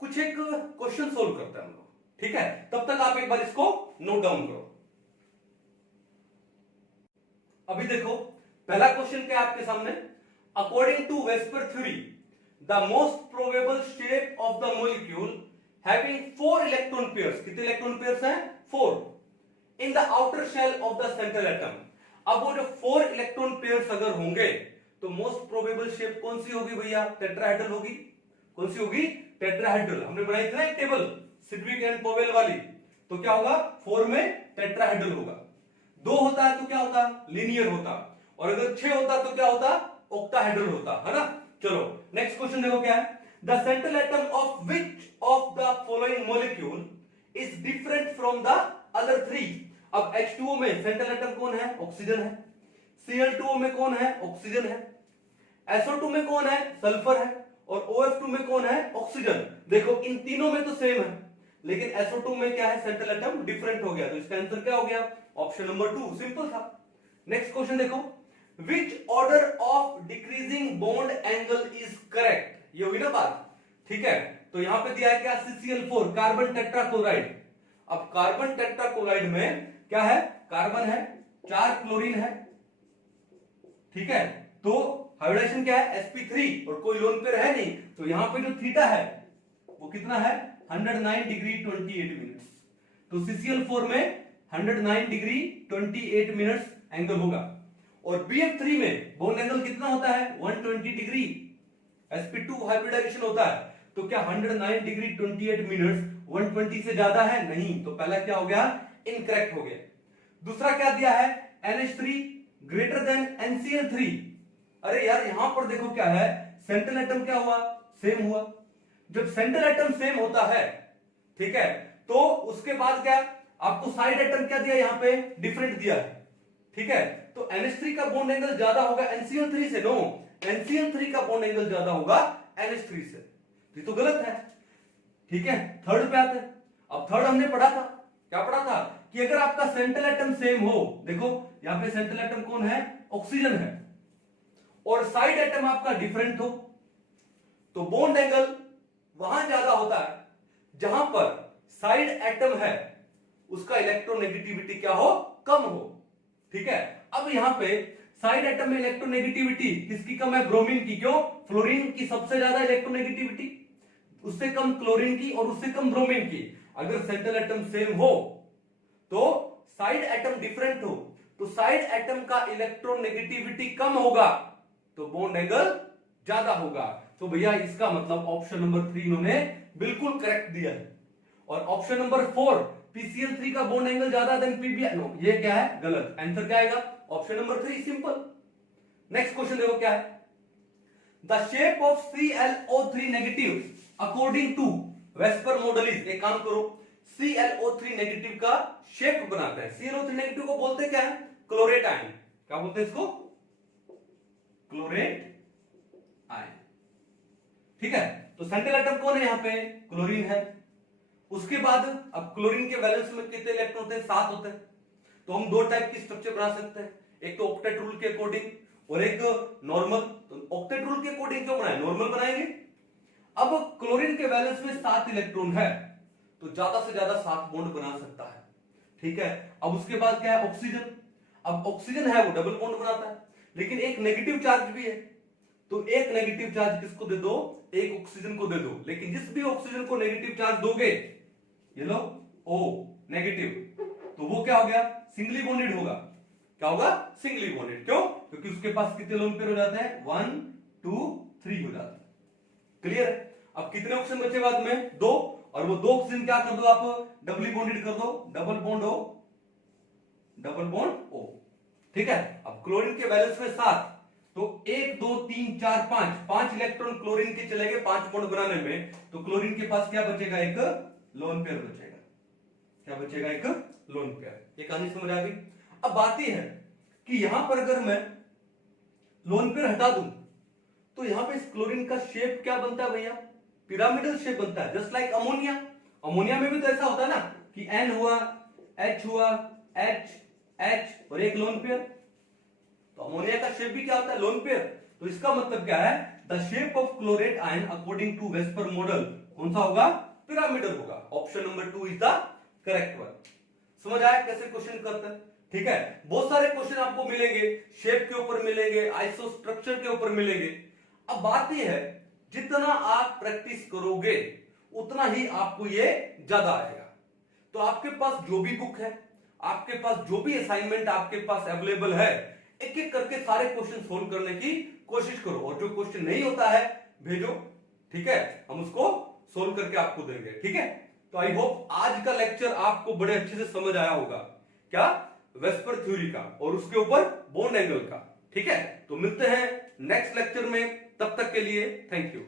कुछ एक क्वेश्चन सोल्व करते हैं हम लोग, ठीक है। तब तक आप एक बार इसको नोट डाउन करो। अभी देखो पहला क्वेश्चन क्या है आपके सामने, according to VSEPR theory the most probable shape of the molecule having 4 electron pairs, कितने इलेक्ट्रॉन पेयर्स हैं, 4, in the outer shell of the central atom. अब वो जो 4 इलेक्ट्रॉन पेयर्स अगर होंगे तो मोस्ट प्रोबेबल शेप कौन सी होगी भैया, टेट्राहेड्रल होगी। कौन सी होगी, टेट्राहेड्रल। हमने बनाई थी ना एक टेबल सिडविक एंड पोवेल वाली, तो क्या होगा, 4 में टेट्राहेड्रल होगा। 2 होता है तो क्या होता, लीनियर होता, और अगर 6 होता तो क्या होता, ऑक्टाहेड्रल होता, है ना। चलो नेक्स्ट क्वेश्चन देखो क्या है, the central atom of which of the following molecule is different from the other 3। अब H2O में सेंट्रल एटम कौन है, ऑक्सीजन है। Cl2O में कौन है, ऑक्सीजन है। SO2 में कौन है, सल्फर है। और OF2 में कौन है, ऑक्सीजन। देखो इन तीनों में तो सेम है, लेकिन SO2 में क्या है, सेंट्रल एटम डिफरेंट हो गया, तो इसका आंसर क्या हो गया, ऑप्शन नंबर 2, सिंपल था। नेक्स्ट क्वेश्चन देखो, which order of decreasing bond angle is correct. ये हुई ना बात, ठीक है। तो यहां पे दिया है क्या, CCl4, कार्बन टेट्राक्लोराइड। अब कार्बन टेट्राक्लोराइड में क्या है, कार्बन है, 4 क्लोरीन है, ठीक है। तो हाइब्रिडाइजेशन क्या है, sp3, और कोई लोन पेयर है नहीं, तो यहां पे जो थीटा है वो कितना है, 109 डिग्री 28 मिनट्स। तो CCl4 में 109 डिग्री 28 मिनट्स एंगल होगा। और BF3 में बॉन्ड एंगल कितना होता है, 120 डिग्री। sp2 हाइब्रिडाइजेशन होता है, तो क्या 109 डिग्री 28 मिनट्स 120 से ज्यादा है, नहीं, तो पहला क्या हो गया, इनकरेक्ट हो गया। दूसरा क्या दिया है, NH3 ग्रेटर देन NCl3। अरे यार यहां पर देखो क्या है, सेंट्रल एटम क्या हुआ, सेम हुआ। जब सेंट्रल एटम सेम होता है, ठीक है, तो उसके बाद क्या, आपको साइड एटम क्या दिया, यहां पे डिफरेंट दिया है, ठीक है। तो NH3 का बॉन्ड एंगल ज्यादा होगा NCl3 से, नो, NCl3 का बॉन्ड एंगल ज्यादा होगा NH3 से, ये तो गलत है, ठीक है। थर्ड पे आते हैं। अब थर्ड हमने पढ़ा था, क्या पढ़ा था, कि अगर आपका सेंट्रल एटम सेम हो, देखो यहां पे सेंट्रल एटम कौन है, ऑक्सीजन है, और साइड एटम आपका डिफरेंट हो, तो बॉन्ड एंगल वहां ज्यादा होता है जहां पर साइड एटम है उसका इलेक्ट्रोनेगेटिविटी क्या हो, कम हो, ठीक है। अब यहां पे साइड एटम में इलेक्ट्रोनेगेटिविटी किसकी कम है, ब्रोमीन की। क्यों, फ्लोरीन की सबसे ज्यादा इलेक्ट्रोनेगेटिविटी, उससे कम क्लोरीन की और उससे कम ब्रोमीन की। अगर सेंट्रल एटम सेम हो तो साइड एटम डिफरेंट हो, तो साइड एटम का इलेक्ट्रोनेगेटिविटी कम होगा, तो बॉन्ड एंगल ज्यादा होगा। तो भैया इसका मतलब ऑप्शन नंबर 3 इन्होंने बिल्कुल करेक्ट दिया है। और ऑप्शन नंबर 4 PCl3 का बॉन्ड एंगल ज्यादा देन PBr, नो, ये क्या है, गलत। आंसर क्या आएगा, option number 3 simple. Next question देखो क्या है, the shape of ClO3 negative according to VSEPR model is. एक काम करो, ClO3 नेगेटिव का शेप बनाते हैं। ClO3 नेगेटिव को बोलते क्या है, क्लोरेट आयन। क्या बोलते हैं इसको, क्लोरेट आयन। ठीक है, तो सेंट्रल एटम कौन है यहाँ पे, क्लोरीन है। उसके बाद अब क्लोरीन के वैलेंस में कितने इलेक्ट्रॉन होते हैं, 7 होते हैं। तो हम दो टाइप की स्ट्रक्चर बना सकते हैं, एक तो ऑक्टेट रूल के अकॉर्डिंग और एक नॉर्मल। तो ऑक्टेट रूल के अकॉर्डिंग क्यों बनाए, नॉर्मल बनाएंगे। अब क्लोरीन के वैलेंस में 7 इलेक्ट्रॉन है तो ज्यादा से ज्यादा 7 बॉन्ड बना सकता है। ठीक है, अब उसके बाद क्या है, ऑक्सीजन। अब ऑक्सीजन है वो डबल बॉन्ड बनाता है, लेकिन एक नेगेटिव चार्ज भी है। तो एक नेगेटिव चार्ज किसको दे दो, एक ऑक्सीजन को दे दो। लेकिन जिस भी ऑक्सीजन को नेगेटिव चार्ज दोगे, ये लो O नेगेटिव, तो वो क्या हो गया, सिंगली बॉन्डेड होगा। क्या होगा, सिंगली बॉन्डेड। क्यों, क्योंकि उसके पास कितने लोन पेयर हो जाते हैं, 1 2 3 हो जाते हैं। क्लियर है। अब कितने ऑक्सीजन बचे बाद में, 2, और वो 2 ऑक्सीजन क्या कर दो आप, डबली बॉन्डेड कर दो, double bond O, double bond O। ठीक है, अब क्लोरीन के वैलेंस में 7, तो 1 2 3 4 5 इलेक्ट्रॉन क्लोरीन के चले गए 5 बॉन्ड बनाने में। तो क्लोरीन के पास क्या बचेगा, एक लोन पेयर बचेगा। क्या बचेगा, एक लोन पेयर। ये कहानी समझ आ गई। अब बात यह है कि यहां पर अगर मैं लोन पेयर हटा दूं तो यहां पे इस क्लोरीन का शेप क्या बनता है भैया, पिरामिडल शेप बनता है, जस्ट लाइक अमोनिया। अमोनिया में भी तो ऐसा होता है ना कि N हुआ, H हुआ, H और एक लोन पेयर। तो अमोनिया का शेप भी क्या होता है, लोन पेयर। तो इसका मतलब क्या है, the shape of chlorate ion according to VSEPR model कौन सा होगा, पिरामिडल होगा। Option number 2 is the correct one. समझ आया कैसे क्वेश्चन करते हैं। ठीक है, बहुत सारे क्वेश्चन आपको मिलेंगे, शेप के ऊपर मिलेंगे, आइसो स्ट्रक्चर के ऊपर मिलेंगे। अब बात यह है, जितना आप प्रैक्टिस करोगे उतना ही आपको ये ज्यादा आएगा। तो आपके पास जो भी बुक है, आपके पास जो भी असाइनमेंट आपके पास अवेलेबल है, एक एक करके सारे क्वेश्चन सोल्व करने की कोशिश करो। और जो क्वेश्चन नहीं होता है भेजो, ठीक है, हम उसको सोल्व करके आपको देंगे। ठीक है, तो आई होप आज का लेक्चर आपको बड़े अच्छे से समझ आया होगा, क्या, वेस्पर थ्योरी का और उसके ऊपर बॉन्ड एंगल का। ठीक है, तो मिलते हैं नेक्स्ट लेक्चर में, तब तक के लिए थैंक यू।